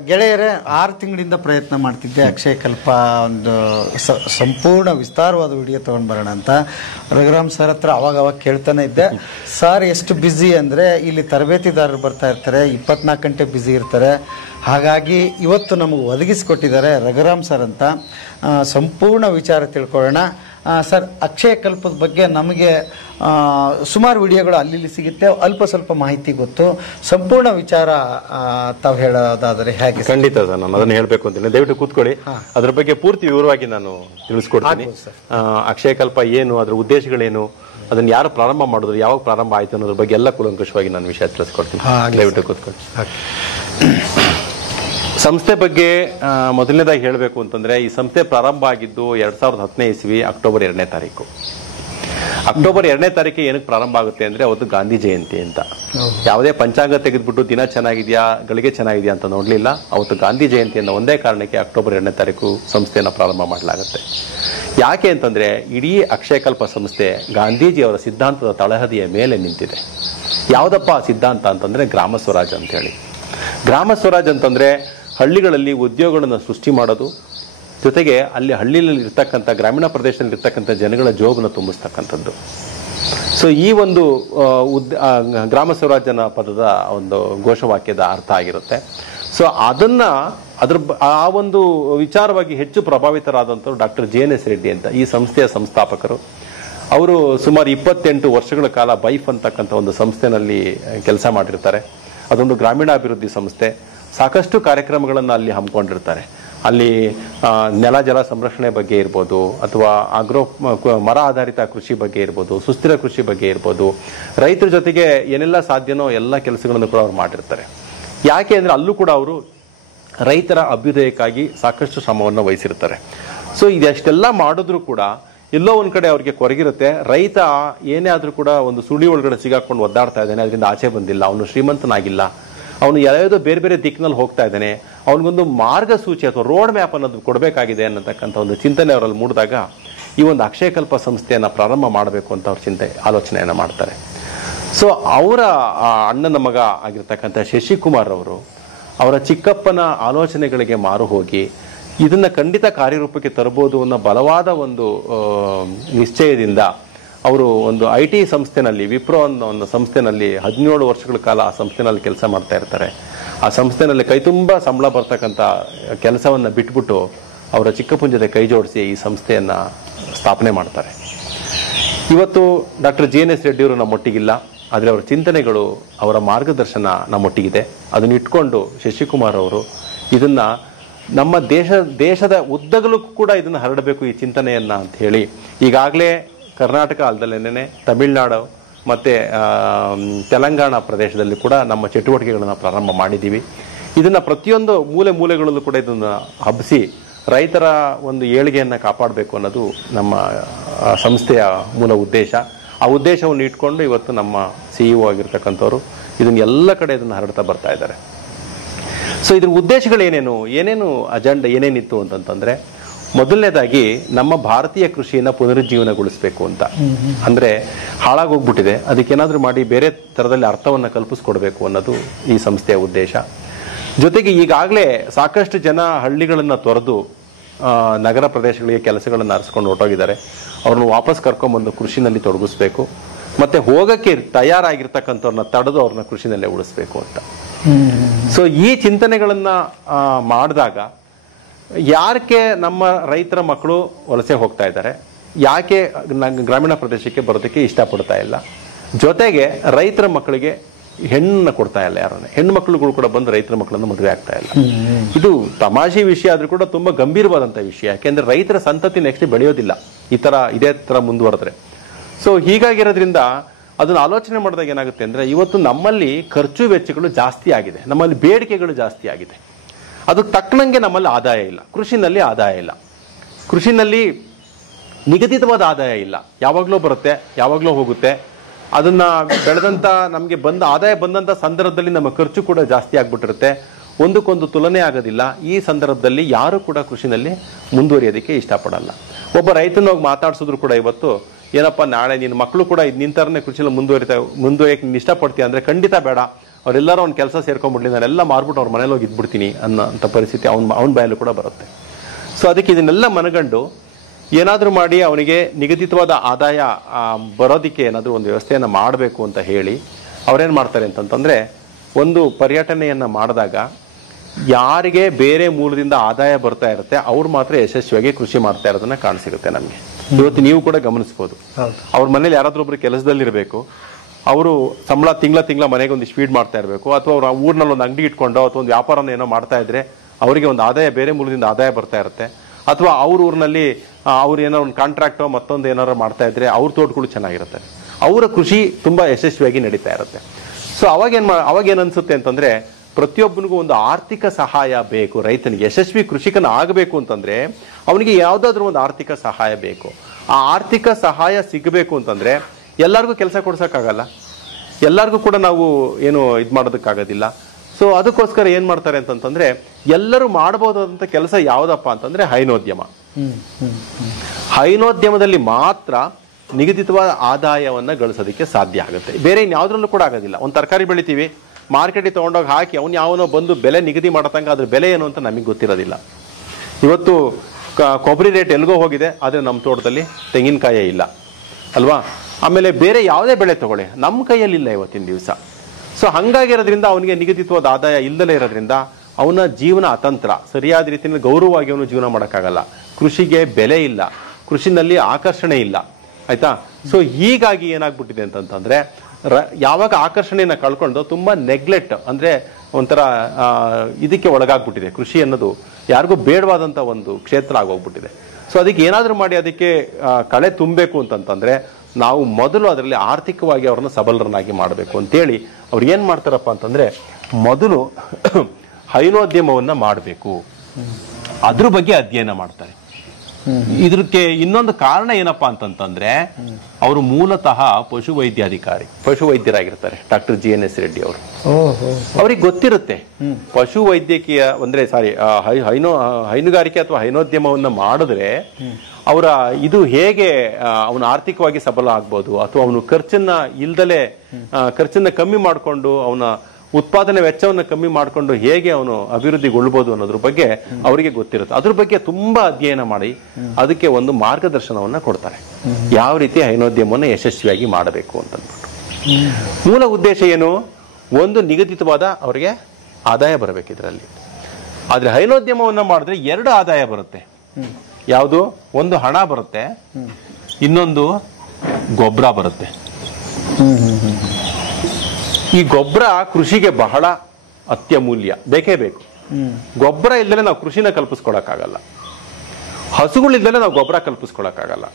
ಗೆಳೆಯರೇ, 6 ತಿಂಗಳಿಂದ ಪ್ರಯತ್ನ ಮಾಡ್ತಿದ್ದೆ ಅಕ್ಷಯ ಕಲ್ಪ ಒಂದು ಸಂಪೂರ್ಣ ವಿಸ್ತಾರವಾದ ವಿಡಿಯೋ ತಗೊಂಡ್ ಬರೋಣ ಅಂತ. ರಘುರಾಮ್ ಸರ್ ಹತ್ರ ಅವಾಗ ಕೇಳ್ತಾನೆ ಇದ್ದೆ. ಸರ್ ಎಷ್ಟು ಬ್ಯುಸಿ ಅಂದ್ರೆ, ಇಲ್ಲಿ ತರಬೇತಿದಾರರು ಬರ್ತಾ ಇರ್ತಾರೆ, 24 ಗಂಟೆ ಬ್ಯುಸಿ ಇರ್ತಾರೆ. ಹಾಗಾಗಿ ಇವತ್ತು ನಮಗೆ ಒದಗಿಸಿಕೊಟ್ಟಿದ್ದಾರೆ ರಘುರಾಮ್ ಸರ್ ಅಂತ. ಸಂಪೂರ್ಣ ವಿಚಾರ ತಿಳ್ಕೊಳ್ಳೋಣ. ಸರ್, ಅಕ್ಷಯ ಕಲ್ಪದ ಬಗ್ಗೆ ನಮಗೆ ಸುಮಾರು ವಿಡಿಯೋಗಳು ಅಲ್ಲಿ ಸಿಗುತ್ತೆ, ಅಲ್ಪ ಸ್ವಲ್ಪ ಮಾಹಿತಿ ಗೊತ್ತು. ಸಂಪೂರ್ಣ ವಿಚಾರ ತಾವು ಹೇಳೋದಾದರೆ ಹೇಗೆ? ಖಂಡಿತ ಸರ್, ನಾನು ಅದನ್ನ ಹೇಳ್ಬೇಕು ಅಂತೀನಿ. ದಯವಿಟ್ಟು ಕೂತ್ಕೊಳ್ಳಿ. ಅದ್ರ ಬಗ್ಗೆ ಪೂರ್ತಿ ವಿವರವಾಗಿ ನಾನು ತಿಳಿಸ್ಕೊಡ್ತೀನಿ. ಅಕ್ಷಯ ಕಲ್ಪ ಏನು, ಅದರ ಉದ್ದೇಶಗಳೇನು, ಅದನ್ನ ಯಾರು ಪ್ರಾರಂಭ ಮಾಡಿದ್ರು, ಯಾವಾಗ ಪ್ರಾರಂಭ ಆಯ್ತು ಅನ್ನೋದ್ರ ಬಗ್ಗೆ ಎಲ್ಲ ಕೂಲಂಕುಷವಾಗಿ ನಾನು ವಿಷಯ ತಿಳಿಸ್ಕೊಡ್ತೀನಿ. ದಯವಿಟ್ಟು ಕೂತ್ಕೊಳ್ಳಿ. ಸಂಸ್ಥೆ ಬಗ್ಗೆ ಮೊದಲನೇದಾಗಿ ಹೇಳಬೇಕು ಅಂತಂದ್ರೆ, ಈ ಸಂಸ್ಥೆ ಪ್ರಾರಂಭ ಆಗಿದ್ದು 2010 ಇಸ್ವಿ ಅಕ್ಟೋಬರ್ 2ನೇ ತಾರೀಕು. ಅಕ್ಟೋಬರ್ 2ನೇ ತಾರೀಕಿಗೆ ಏನಕ್ಕೆ ಪ್ರಾರಂಭ ಆಗುತ್ತೆ ಅಂದ್ರೆ ಅವತ್ತು ಗಾಂಧಿ ಜಯಂತಿ ಅಂತ. ಯಾವುದೇ ಪಂಚಾಂಗ ತೆಗೆದ್ಬಿಟ್ಟು ದಿನ ಚೆನ್ನಾಗಿದ್ಯಾ ಗಳಿಗೆ ಚೆನ್ನಾಗಿದ್ಯಾ ಅಂತ ನೋಡ್ಲಿಲ್ಲ. ಅವತ್ತು ಗಾಂಧಿ ಜಯಂತಿಯನ್ನು ಒಂದೇ ಕಾರಣಕ್ಕೆ ಅಕ್ಟೋಬರ್ 2ನೇ ತಾರೀಕು ಸಂಸ್ಥೆಯನ್ನು ಪ್ರಾರಂಭ ಮಾಡಲಾಗುತ್ತೆ. ಯಾಕೆ ಅಂತಂದ್ರೆ ಇಡೀ ಅಕ್ಷಯಕಲ್ಪ ಸಂಸ್ಥೆ ಗಾಂಧೀಜಿಯವರ ಸಿದ್ಧಾಂತದ ತಳಹದಿಯ ಮೇಲೆ ನಿಂತಿದೆ. ಯಾವುದಪ್ಪ ಸಿದ್ಧಾಂತ ಅಂತಂದ್ರೆ ಗ್ರಾಮ ಸ್ವರಾಜ್ ಅಂತ ಹೇಳಿ. ಗ್ರಾಮ ಸ್ವರಾಜ್ ಅಂತಂದ್ರೆ ಹಳ್ಳಿಗಳಲ್ಲಿ ಉದ್ಯೋಗಗಳನ್ನು ಸೃಷ್ಟಿ ಮಾಡೋದು, ಜೊತೆಗೆ ಅಲ್ಲಿ ಹಳ್ಳಿಯಲ್ಲಿ ಇರ್ತಕ್ಕಂಥ ಗ್ರಾಮೀಣ ಪ್ರದೇಶದಲ್ಲಿ ಇರ್ತಕ್ಕಂಥ ಜನಗಳ ಜೋಬನ್ನು ತುಂಬಿಸ್ತಕ್ಕಂಥದ್ದು. ಸೊ ಈ ಒಂದು ಗ್ರಾಮ ಸ್ವರಾಜ್ಯನ ಪದದ ಒಂದು ಘೋಷವಾಕ್ಯದ ಅರ್ಥ ಆಗಿರುತ್ತೆ. ಸೊ ಆ ಒಂದು ವಿಚಾರವಾಗಿ ಹೆಚ್ಚು ಪ್ರಭಾವಿತರಾದಂಥವ್ರು ಡಾಕ್ಟರ್ JNS ರೆಡ್ಡಿ ಅಂತ, ಈ ಸಂಸ್ಥೆಯ ಸಂಸ್ಥಾಪಕರು. ಅವರು ಸುಮಾರು 28 ವರ್ಷಗಳ ಕಾಲ ಬೈಫ್ ಅಂತಕ್ಕಂಥ ಒಂದು ಸಂಸ್ಥೆನಲ್ಲಿ ಕೆಲಸ ಮಾಡಿರ್ತಾರೆ. ಅದೊಂದು ಗ್ರಾಮೀಣಾಭಿವೃದ್ಧಿ ಸಂಸ್ಥೆ. ಸಾಕಷ್ಟು ಕಾರ್ಯಕ್ರಮಗಳನ್ನು ಅಲ್ಲಿ ಹಮ್ಮಿಕೊಂಡಿರ್ತಾರೆ. ಅಲ್ಲಿ ನೆಲ ಜಲ ಸಂರಕ್ಷಣೆ ಬಗ್ಗೆ ಇರ್ಬೋದು, ಅಥವಾ ಮರ ಆಧಾರಿತ ಕೃಷಿ ಬಗ್ಗೆ ಇರ್ಬೋದು, ಸುಸ್ಥಿರ ಕೃಷಿ ಬಗ್ಗೆ ಇರ್ಬೋದು, ರೈತರ ಜೊತೆಗೆ ಏನೆಲ್ಲ ಸಾಧ್ಯನೋ ಎಲ್ಲ ಕೆಲಸಗಳನ್ನು ಕೂಡ ಅವ್ರು ಮಾಡಿರ್ತಾರೆ. ಯಾಕೆ ಅಂದ್ರೆ ಅಲ್ಲೂ ಕೂಡ ಅವರು ರೈತರ ಅಭ್ಯುದಯಕ್ಕಾಗಿ ಸಾಕಷ್ಟು ಶ್ರಮವನ್ನು ವಹಿಸಿರ್ತಾರೆ. ಸೊ ಇದೆಷ್ಟೆಲ್ಲ ಮಾಡಿದ್ರು ಕೂಡ ಎಲ್ಲೋ ಒಂದ್ ಕಡೆ ಅವ್ರಿಗೆ ಕೊರಗಿರುತ್ತೆ. ರೈತ ಏನೇ ಆದ್ರೂ ಕೂಡ ಒಂದು ಸುಳಿ ಒಳಗಡೆ ಸಿಗಾಕೊಂಡು ಒದ್ದಾಡ್ತಾ ಇದ್ದಾನೆ, ಅದರಿಂದ ಆಚೆ ಬಂದಿಲ್ಲ, ಅವನು ಶ್ರೀಮಂತನಾಗಿಲ್ಲ, ಅವನು ಯಾವುದೋ ಬೇರೆ ಬೇರೆ ದಿಕ್ಕಿನಲ್ಲಿ ಹೋಗ್ತಾ ಇದ್ದಾನೆ, ಅವನಿಗೊಂದು ಮಾರ್ಗಸೂಚಿ ಅಥವಾ ರೋಡ್ ಮ್ಯಾಪ್ ಅನ್ನೋದು ಕೊಡಬೇಕಾಗಿದೆ ಅನ್ನತಕ್ಕಂಥ ಒಂದು ಚಿಂತನೆ ಅವರಲ್ಲಿ ಮೂಡಿದಾಗ ಈ ಒಂದು ಅಕ್ಷಯಕಲ್ಪ ಸಂಸ್ಥೆಯನ್ನು ಪ್ರಾರಂಭ ಮಾಡಬೇಕು ಅಂತ ಅವ್ರ ಆಲೋಚನೆಯನ್ನು ಮಾಡ್ತಾರೆ. ಸೊ ಅವರ ಅಣ್ಣನ ಮಗ ಆಗಿರ್ತಕ್ಕಂಥ ಶಶಿಕುಮಾರ್ ಅವರು ಅವರ ಚಿಕ್ಕಪ್ಪನ ಆಲೋಚನೆಗಳಿಗೆ ಮಾರು ಹೋಗಿ ಇದನ್ನ ಖಂಡಿತ ಕಾರ್ಯರೂಪಕ್ಕೆ ತರಬಹುದು ಅನ್ನೋ ಬಲವಾದ ಒಂದು ನಿಶ್ಚಯದಿಂದ ಅವರು ಒಂದು IT ಸಂಸ್ಥೆನಲ್ಲಿ, ವಿಪ್ರೋ ಅನ್ನೋ ಒಂದು ಸಂಸ್ಥೆನಲ್ಲಿ 17 ವರ್ಷಗಳ ಕಾಲ ಆ ಸಂಸ್ಥೆನಲ್ಲಿ ಕೆಲಸ ಮಾಡ್ತಾ ಇರ್ತಾರೆ. ಆ ಸಂಸ್ಥೆನಲ್ಲಿ ಕೈ ತುಂಬ ಸಂಬಳ ಬರ್ತಕ್ಕಂಥ ಕೆಲಸವನ್ನು ಬಿಟ್ಬಿಟ್ಟು ಅವರ ಚಿಕ್ಕಪ್ಪನ ಜೊತೆ ಕೈ ಜೋಡಿಸಿ ಈ ಸಂಸ್ಥೆಯನ್ನು ಸ್ಥಾಪನೆ ಮಾಡ್ತಾರೆ. ಇವತ್ತು ಡಾಕ್ಟರ್ JNS ರೆಡ್ಡಿಯವರು ನಮ್ಮೊಟ್ಟಿಗಿಲ್ಲ, ಆದರೆ ಅವರ ಚಿಂತನೆಗಳು, ಅವರ ಮಾರ್ಗದರ್ಶನ ನಮ್ಮೊಟ್ಟಿಗಿದೆ. ಅದನ್ನು ಇಟ್ಕೊಂಡು ಶಶಿಕುಮಾರ್ ಅವರು ಇದನ್ನ ನಮ್ಮ ದೇಶದ ಉದ್ದಗಲೂ ಕೂಡ ಇದನ್ನು ಹರಡಬೇಕು ಈ ಚಿಂತನೆಯನ್ನ ಅಂತ ಹೇಳಿ ಈಗಾಗಲೇ ಕರ್ನಾಟಕ ಅಲ್ಲದಲ್ಲೇನೆ ತಮಿಳುನಾಡು ಮತ್ತೆ ತೆಲಂಗಾಣ ಪ್ರದೇಶದಲ್ಲಿ ಕೂಡ ನಮ್ಮ ಚಟುವಟಿಕೆಗಳನ್ನು ಪ್ರಾರಂಭ ಮಾಡಿದ್ದೀವಿ. ಇದನ್ನ ಪ್ರತಿಯೊಂದು ಮೂಲೆಗಳಲ್ಲೂ ಕೂಡ ಇದನ್ನು ಹಬ್ಬಿಸಿ ರೈತರ ಒಂದು ಏಳಿಗೆಯನ್ನು ಕಾಪಾಡಬೇಕು ಅನ್ನೋದು ನಮ್ಮ ಸಂಸ್ಥೆಯ ಮೂಲ ಉದ್ದೇಶ. ಆ ಉದ್ದೇಶವನ್ನು ಇಟ್ಕೊಂಡು ಇವತ್ತು ನಮ್ಮ CEO ಆಗಿರ್ತಕ್ಕಂಥವ್ರು ಇದನ್ನ ಎಲ್ಲ ಕಡೆ ಇದನ್ನು ಹರಡ್ತಾ ಬರ್ತಾ ಇದ್ದಾರೆ. ಸೊ ಇದ್ರ ಉದ್ದೇಶಗಳು ಏನೇನು ಅಜೆಂಡಾ ಏನೇನಿತ್ತು ಅಂತಂತಂದ್ರೆ, ಮೊದಲನೇದಾಗಿ ನಮ್ಮ ಭಾರತೀಯ ಕೃಷಿಯನ್ನ ಪುನರುಜ್ಜೀವನಗೊಳಿಸಬೇಕು ಅಂತ. ಅಂದ್ರೆ ಹಾಳಾಗೋಗ್ಬಿಟ್ಟಿದೆ, ಅದಕ್ಕೇನಾದ್ರೂ ಮಾಡಿ ಬೇರೆ ತರದಲ್ಲಿ ಅರ್ಥವನ್ನ ಕಲ್ಪಿಸ್ಕೊಡ್ಬೇಕು ಅನ್ನೋದು ಈ ಸಂಸ್ಥೆಯ ಉದ್ದೇಶ. ಜೊತೆಗೆ ಈಗಾಗಲೇ ಸಾಕಷ್ಟು ಜನ ಹಳ್ಳಿಗಳನ್ನ ತೊರೆದು ನಗರ ಪ್ರದೇಶಗಳಿಗೆ ಕೆಲಸಗಳನ್ನು ಅರಸ್ಕೊಂಡು ಹೊರಟೋಗಿದ್ದಾರೆ. ಅವ್ರನ್ನ ವಾಪಸ್ ಕರ್ಕೊಂಡ್ಬಂದು ಕೃಷಿನಲ್ಲಿ ತೊಡಗಿಸ್ಬೇಕು, ಮತ್ತೆ ಹೋಗಕ್ಕೆ ತಯಾರಾಗಿರ್ತಕ್ಕಂಥವ್ರನ್ನ ತಡೆದು ಅವ್ರನ್ನ ಕೃಷಿನಲ್ಲೇ ಉಳಿಸ್ಬೇಕು ಅಂತ. ಸೊ ಈ ಚಿಂತನೆಗಳನ್ನ ಮಾಡಿದಾಗ ಯಾಕೆ ನಮ್ಮ ರೈತರ ಮಕ್ಕಳು ವಲಸೆ ಹೋಗ್ತಾ ಇದ್ದಾರೆ, ಯಾಕೆ ಗ್ರಾಮೀಣ ಪ್ರದೇಶಕ್ಕೆ ಬರೋದಕ್ಕೆ ಇಷ್ಟಪಡ್ತಾ ಇಲ್ಲ, ಜೊತೆಗೆ ರೈತರ ಮಕ್ಕಳಿಗೆ ಹೆಣ್ಣನ್ನ ಕೊಡ್ತಾ ಇಲ್ಲ, ಯಾರನ್ನ ಹೆಣ್ಣು ಮಕ್ಕಳುಗಳು ಕೂಡ ಬಂದು ರೈತರ ಮಕ್ಕಳನ್ನು ಮದುವೆ ಆಗ್ತಾ ಇಲ್ಲ. ಇದು ತಮಾಷೆ ವಿಷಯ ಆದ್ರೂ ಕೂಡ ತುಂಬಾ ಗಂಭೀರವಾದಂತ ವಿಷಯ. ಯಾಕೆಂದ್ರೆ ರೈತರ ಸಂತತಿ ನೆಕ್ಸ್ಟ್ ಬೆಳೆಯೋದಿಲ್ಲ ಇದೇ ತರ ಮುಂದುವರೆದ್ರೆ. ಸೊ ಹೀಗಾಗಿರೋದ್ರಿಂದ ಅದನ್ನ ಆಲೋಚನೆ ಮಾಡಿದಾಗ ಏನಾಗುತ್ತೆ ಅಂದ್ರೆ, ಇವತ್ತು ನಮ್ಮಲ್ಲಿ ಖರ್ಚು ವೆಚ್ಚಗಳು ಜಾಸ್ತಿ ಆಗಿದೆ, ನಮ್ಮಲ್ಲಿ ಬೇಡಿಕೆಗಳು ಜಾಸ್ತಿ ಆಗಿದೆ, ಅದಕ್ಕೆ ತಕ್ಕನಂಗೆ ನಮ್ಮಲ್ಲಿ ಆದಾಯ ಇಲ್ಲ. ಕೃಷಿನಲ್ಲಿ ಆದಾಯ ಇಲ್ಲ, ಕೃಷಿನಲ್ಲಿ ನಿಗದಿತವಾದ ಆದಾಯ ಇಲ್ಲ, ಯಾವಾಗ್ಲೂ ಬರುತ್ತೆ ಯಾವಾಗ್ಲೂ ಹೋಗುತ್ತೆ. ಅದನ್ನ ಬೆಳೆದಂತ ನಮಗೆ ಆದಾಯ ಬಂದಂತ ಸಂದರ್ಭದಲ್ಲಿ ನಮ್ಮ ಖರ್ಚು ಕೂಡ ಜಾಸ್ತಿ ಆಗ್ಬಿಟ್ಟಿರುತ್ತೆ, ಒಂದಕ್ಕೊಂದು ತುಲನೆ ಆಗೋದಿಲ್ಲ. ಈ ಸಂದರ್ಭದಲ್ಲಿ ಯಾರು ಕೂಡ ಕೃಷಿನಲ್ಲಿ ಮುಂದುವರಿಯೋದಕ್ಕೆ ಇಷ್ಟಪಡಲ್ಲ. ಒಬ್ಬ ರೈತನ ಹೋಗಿ ಮಾತಾಡ್ಸಿದ್ರು ಕೂಡ ಇವತ್ತು, ಏನಪ್ಪ ನಾಳೆ ನಿನ್ನ ಮಕ್ಕಳು ಕೂಡ ನಿಂತರನೇ ಕೃಷಿಯಲ್ಲಿ ಮುಂದುವರಿಯಕ್ಕೆ ನೀನು ಇಷ್ಟಪಡ್ತೀಯ ಅಂದ್ರೆ ಖಂಡಿತ ಬೇಡ, ಅವರೆಲ್ಲರೂ ಅವ್ನ ಕೆಲಸ ಸೇರ್ಕೊಂಡ್ಬಿಡ್ಲಿ, ನಾನೆಲ್ಲ ಮಾರ್ಬಿಟ್ಟು ಅವ್ರ ಮನೇಲಿ ಹೋಗಿ ಇದ್ಬಿಡ್ತೀನಿ ಅನ್ನೋಂಥ ಪರಿಸ್ಥಿತಿ ಅವನ ಬಾಯಲ್ಲೂ ಕೂಡ ಬರುತ್ತೆ. ಸೊ ಅದಕ್ಕೆ ಇದನ್ನೆಲ್ಲ ಮನಗಂಡು ಏನಾದರೂ ಮಾಡಿ ಅವನಿಗೆ ನಿಗದಿತವಾದ ಆದಾಯ ಬರೋದಕ್ಕೆ ಏನಾದರೂ ಒಂದು ವ್ಯವಸ್ಥೆಯನ್ನು ಮಾಡಬೇಕು ಅಂತ ಹೇಳಿ ಅವ್ರೇನು ಮಾಡ್ತಾರೆ ಅಂತಂತಂದ್ರೆ, ಒಂದು ಪರ್ಯಟನೆಯನ್ನು ಮಾಡಿದಾಗ ಯಾರಿಗೆ ಬೇರೆ ಮೂಲದಿಂದ ಆದಾಯ ಬರ್ತಾ ಇರುತ್ತೆ ಅವ್ರು ಮಾತ್ರ ಯಶಸ್ವಿಯಾಗಿ ಕೃಷಿ ಮಾಡ್ತಾ ಇರೋದನ್ನ ಕಾಣಸಿಗುತ್ತೆ ನಮಗೆ. ಇವತ್ತು ನೀವು ಕೂಡ ಗಮನಿಸಬಹುದು, ಅವ್ರ ಮನೇಲಿ ಯಾರಾದ್ರೂ ಒಬ್ರು ಕೆಲಸದಲ್ಲಿರಬೇಕು, ಅವರು ಸಂಬಳ ತಿಂಗಳ ಮನೆಗೆ ಒಂದು ಫೀಡ್ ಮಾಡ್ತಾ ಇರಬೇಕು, ಅಥವಾ ಅವ್ರ ಊರಿನಲ್ಲಿ ಒಂದು ಅಂಗಡಿ ಇಟ್ಕೊಂಡು ಅಥವಾ ಒಂದು ವ್ಯಾಪಾರನ ಏನೋ ಮಾಡ್ತಾ ಇದ್ರೆ ಅವರಿಗೆ ಒಂದು ಆದಾಯ ಬೇರೆ ಮೂಲದಿಂದ ಆದಾಯ ಬರ್ತಾ ಇರುತ್ತೆ. ಅಥವಾ ಅವ್ರ ಊರಿನಲ್ಲಿ ಅವ್ರು ಏನೋ ಒಂದು ಕಾಂಟ್ರಾಕ್ಟೋ ಮತ್ತೊಂದು ಏನಾರು ಮಾಡ್ತಾ ಇದ್ರೆ ಅವ್ರ ತೋಟಗಳು ಚೆನ್ನಾಗಿರುತ್ತೆ, ಅವರ ಕೃಷಿ ತುಂಬಾ ಯಶಸ್ವಿಯಾಗಿ ನಡೀತಾ ಇರುತ್ತೆ. ಸೊ ಅವಾಗ ಏನ್ ಅನ್ಸುತ್ತೆ ಅಂತಂದ್ರೆ, ಪ್ರತಿಯೊಬ್ಬನಿಗೂ ಒಂದು ಆರ್ಥಿಕ ಸಹಾಯ ಬೇಕು. ರೈತನಿಗೆ ಯಶಸ್ವಿ ಕೃಷಿಕನ ಆಗಬೇಕು ಅಂತಂದ್ರೆ ಅವನಿಗೆ ಯಾವ್ದಾದ್ರು ಒಂದು ಆರ್ಥಿಕ ಸಹಾಯ ಬೇಕು. ಆ ಆರ್ಥಿಕ ಸಹಾಯ ಸಿಗಬೇಕು ಅಂತಂದ್ರೆ ಎಲ್ಲರಿಗೂ ಕೆಲಸ ಕೊಡ್ಸೋಕ್ಕಾಗಲ್ಲ, ಎಲ್ಲರಿಗೂ ಕೂಡ ನಾವು ಏನು ಇದು ಮಾಡೋದಕ್ಕಾಗೋದಿಲ್ಲ. ಸೊ ಅದಕ್ಕೋಸ್ಕರ ಏನು ಮಾಡ್ತಾರೆ ಅಂತಂತಂದ್ರೆ ಎಲ್ಲರೂ ಮಾಡಬಹುದಾದಂಥ ಕೆಲಸ ಯಾವುದಪ್ಪ ಅಂತಂದ್ರೆ ಹೈನೋದ್ಯಮ. ಹೈನೋದ್ಯಮದಲ್ಲಿ ಮಾತ್ರ ನಿಗದಿತವಾದ ಆದಾಯವನ್ನು ಗಳಿಸೋದಕ್ಕೆ ಸಾಧ್ಯ ಆಗುತ್ತೆ. ಬೇರೆ ಇನ್ಯಾವುದ್ರಲ್ಲೂ ಕೂಡ ಆಗೋದಿಲ್ಲ. ಒಂದು ತರಕಾರಿ ಬೆಳಿತೀವಿ, ಮಾರ್ಕೆಟಿಗೆ ತೊಗೊಂಡೋಗಿ ಹಾಕಿ ಅವ್ನು ಯಾವನೋ ಬಂದು ಬೆಲೆ ನಿಗದಿ ಮಾಡತಂಗ ಅದ್ರ ಬೆಲೆ ಏನು ಅಂತ ನಮಗೆ ಗೊತ್ತಿರೋದಿಲ್ಲ. ಇವತ್ತು ಕೊಬ್ಬರಿ ರೇಟ್ ಎಲ್ಗೋ ಹೋಗಿದೆ, ಆದರೆ ನಮ್ಮ ತೋಟದಲ್ಲಿ ತೆಂಗಿನಕಾಯೇ ಇಲ್ಲ ಅಲ್ವಾ. ಆಮೇಲೆ ಬೇರೆ ಯಾವುದೇ ಬೆಳೆ ತಗೊಳ್ಳಿ, ನಮ್ಮ ಕೈಯಲ್ಲಿಲ್ಲ ಇವತ್ತಿನ ದಿವಸ. ಸೊ ಹಂಗಾಗಿರೋದ್ರಿಂದ ಅವನಿಗೆ ನಿಗದಿತವಾದ ಆದಾಯ ಇಲ್ಲದಲೇ ಇರೋದ್ರಿಂದ ಅವನ ಜೀವನ ಅತಂತ್ರ, ಸರಿಯಾದ ರೀತಿಯಲ್ಲಿ ಗೌರವವಾಗಿ ಅವನು ಜೀವನ ಮಾಡೋಕ್ಕಾಗಲ್ಲ. ಕೃಷಿಗೆ ಬೆಲೆ ಇಲ್ಲ, ಕೃಷಿನಲ್ಲಿ ಆಕರ್ಷಣೆ ಇಲ್ಲ, ಆಯ್ತಾ. ಸೊ ಹೀಗಾಗಿ ಏನಾಗ್ಬಿಟ್ಟಿದೆ ಅಂತಂತಂದ್ರೆ ಯಾವಾಗ ಆಕರ್ಷಣೆಯನ್ನು ಕಳ್ಕೊಂಡು ತುಂಬಾ ನೆಗ್ಲೆಕ್ಟ್ ಅಂದ್ರೆ ಒಂಥರ ಇದಕ್ಕೆ ಒಳಗಾಗ್ಬಿಟ್ಟಿದೆ. ಕೃಷಿ ಅನ್ನೋದು ಯಾರಿಗೂ ಬೇಡವಾದಂಥ ಒಂದು ಕ್ಷೇತ್ರ ಆಗೋಗ್ಬಿಟ್ಟಿದೆ. ಸೊ ಅದಕ್ಕೆ ಏನಾದರೂ ಮಾಡಿ ಅದಕ್ಕೆ ಕಳೆ ತುಂಬಬೇಕು ಅಂತಂತಂದ್ರೆ ನಾವು ಮೊದಲು ಅದರಲ್ಲಿ ಆರ್ಥಿಕವಾಗಿ ಅವ್ರನ್ನ ಸಬಲರನ್ನಾಗಿ ಮಾಡಬೇಕು ಅಂತೇಳಿ ಅವ್ರು ಏನು ಮಾಡ್ತಾರಪ್ಪ ಅಂತಂದ್ರೆ ಮೊದಲು ಹೈನೋದ್ಯಮವನ್ನು ಮಾಡಬೇಕು, ಅದ್ರ ಬಗ್ಗೆ ಅಧ್ಯಯನ ಮಾಡ್ತಾರೆ. ಇದಕ್ಕೆ ಇನ್ನೊಂದು ಕಾರಣ ಏನಪ್ಪಾ ಅಂತಂತಂದ್ರೆ ಅವರು ಮೂಲತಃ ಪಶುವೈದ್ಯರಾಗಿರ್ತಾರೆ. ಡಾಕ್ಟರ್ GNS ರೆಡ್ಡಿ ಅವರು. ಅವ್ರಿಗೆ ಗೊತ್ತಿರುತ್ತೆ ಪಶು ವೈದ್ಯಕೀಯ ಅಂದ್ರೆ ಹೈನುಗಾರಿಕೆ ಅಥವಾ ಹೈನೋದ್ಯಮವನ್ನ ಮಾಡಿದ್ರೆ ಅವರ ಇದು ಹೇಗೆ ಅವನು ಆರ್ಥಿಕವಾಗಿ ಸಬಲ ಆಗ್ಬೋದು, ಅಥವಾ ಅವನು ಖರ್ಚನ್ನ ಕಮ್ಮಿ ಮಾಡಿಕೊಂಡು ಅವನ ಉತ್ಪಾದನೆ ವೆಚ್ಚವನ್ನು ಕಮ್ಮಿ ಮಾಡಿಕೊಂಡು ಹೇಗೆ ಅವನು ಅಭಿವೃದ್ಧಿಗೊಳ್ಬೋದು ಅನ್ನೋದ್ರ ಬಗ್ಗೆ ಅವರಿಗೆ ಗೊತ್ತಿರುತ್ತೆ. ಅದ್ರ ಬಗ್ಗೆ ತುಂಬಾ ಅಧ್ಯಯನ ಮಾಡಿ ಅದಕ್ಕೆ ಒಂದು ಮಾರ್ಗದರ್ಶನವನ್ನ ಕೊಡ್ತಾರೆ, ಯಾವ ರೀತಿ ಹೈನೋದ್ಯಮವನ್ನು ಯಶಸ್ವಿಯಾಗಿ ಮಾಡಬೇಕು ಅಂತಂದ್ಬಿಟ್ಟು. ಮೂಲ ಉದ್ದೇಶ ಏನು? ಒಂದು ನಿಗದಿತವಾದ ಅವರಿಗೆ ಆದಾಯ ಬರಬೇಕು ಇದರಲ್ಲಿ. ಆದ್ರೆ ಹೈನೋದ್ಯಮವನ್ನ ಮಾಡಿದ್ರೆ ಎರಡು ಆದಾಯ ಬರುತ್ತೆ. ಯಾವುದು? ಒಂದು ಹಣ ಬರುತ್ತೆ, ಇನ್ನೊಂದು ಗೊಬ್ಬರ ಬರುತ್ತೆ. ಈ ಗೊಬ್ಬರ ಕೃಷಿಗೆ ಬಹಳ ಅತ್ಯಮೂಲ್ಯ, ಬೇಕೇ ಬೇಕು. ಗೊಬ್ಬರ ಇಲ್ಲದೆ ನಾವು ಕೃಷಿನ ಕಲ್ಪಿಸ್ಕೊಳಕ್ಕಾಗಲ್ಲ, ಹಸುಗಳಿಲ್ಲದೆ ನಾವು ಗೊಬ್ಬರ ಕಲ್ಪಿಸ್ಕೊಳಕ್ಕಾಗಲ್ಲ.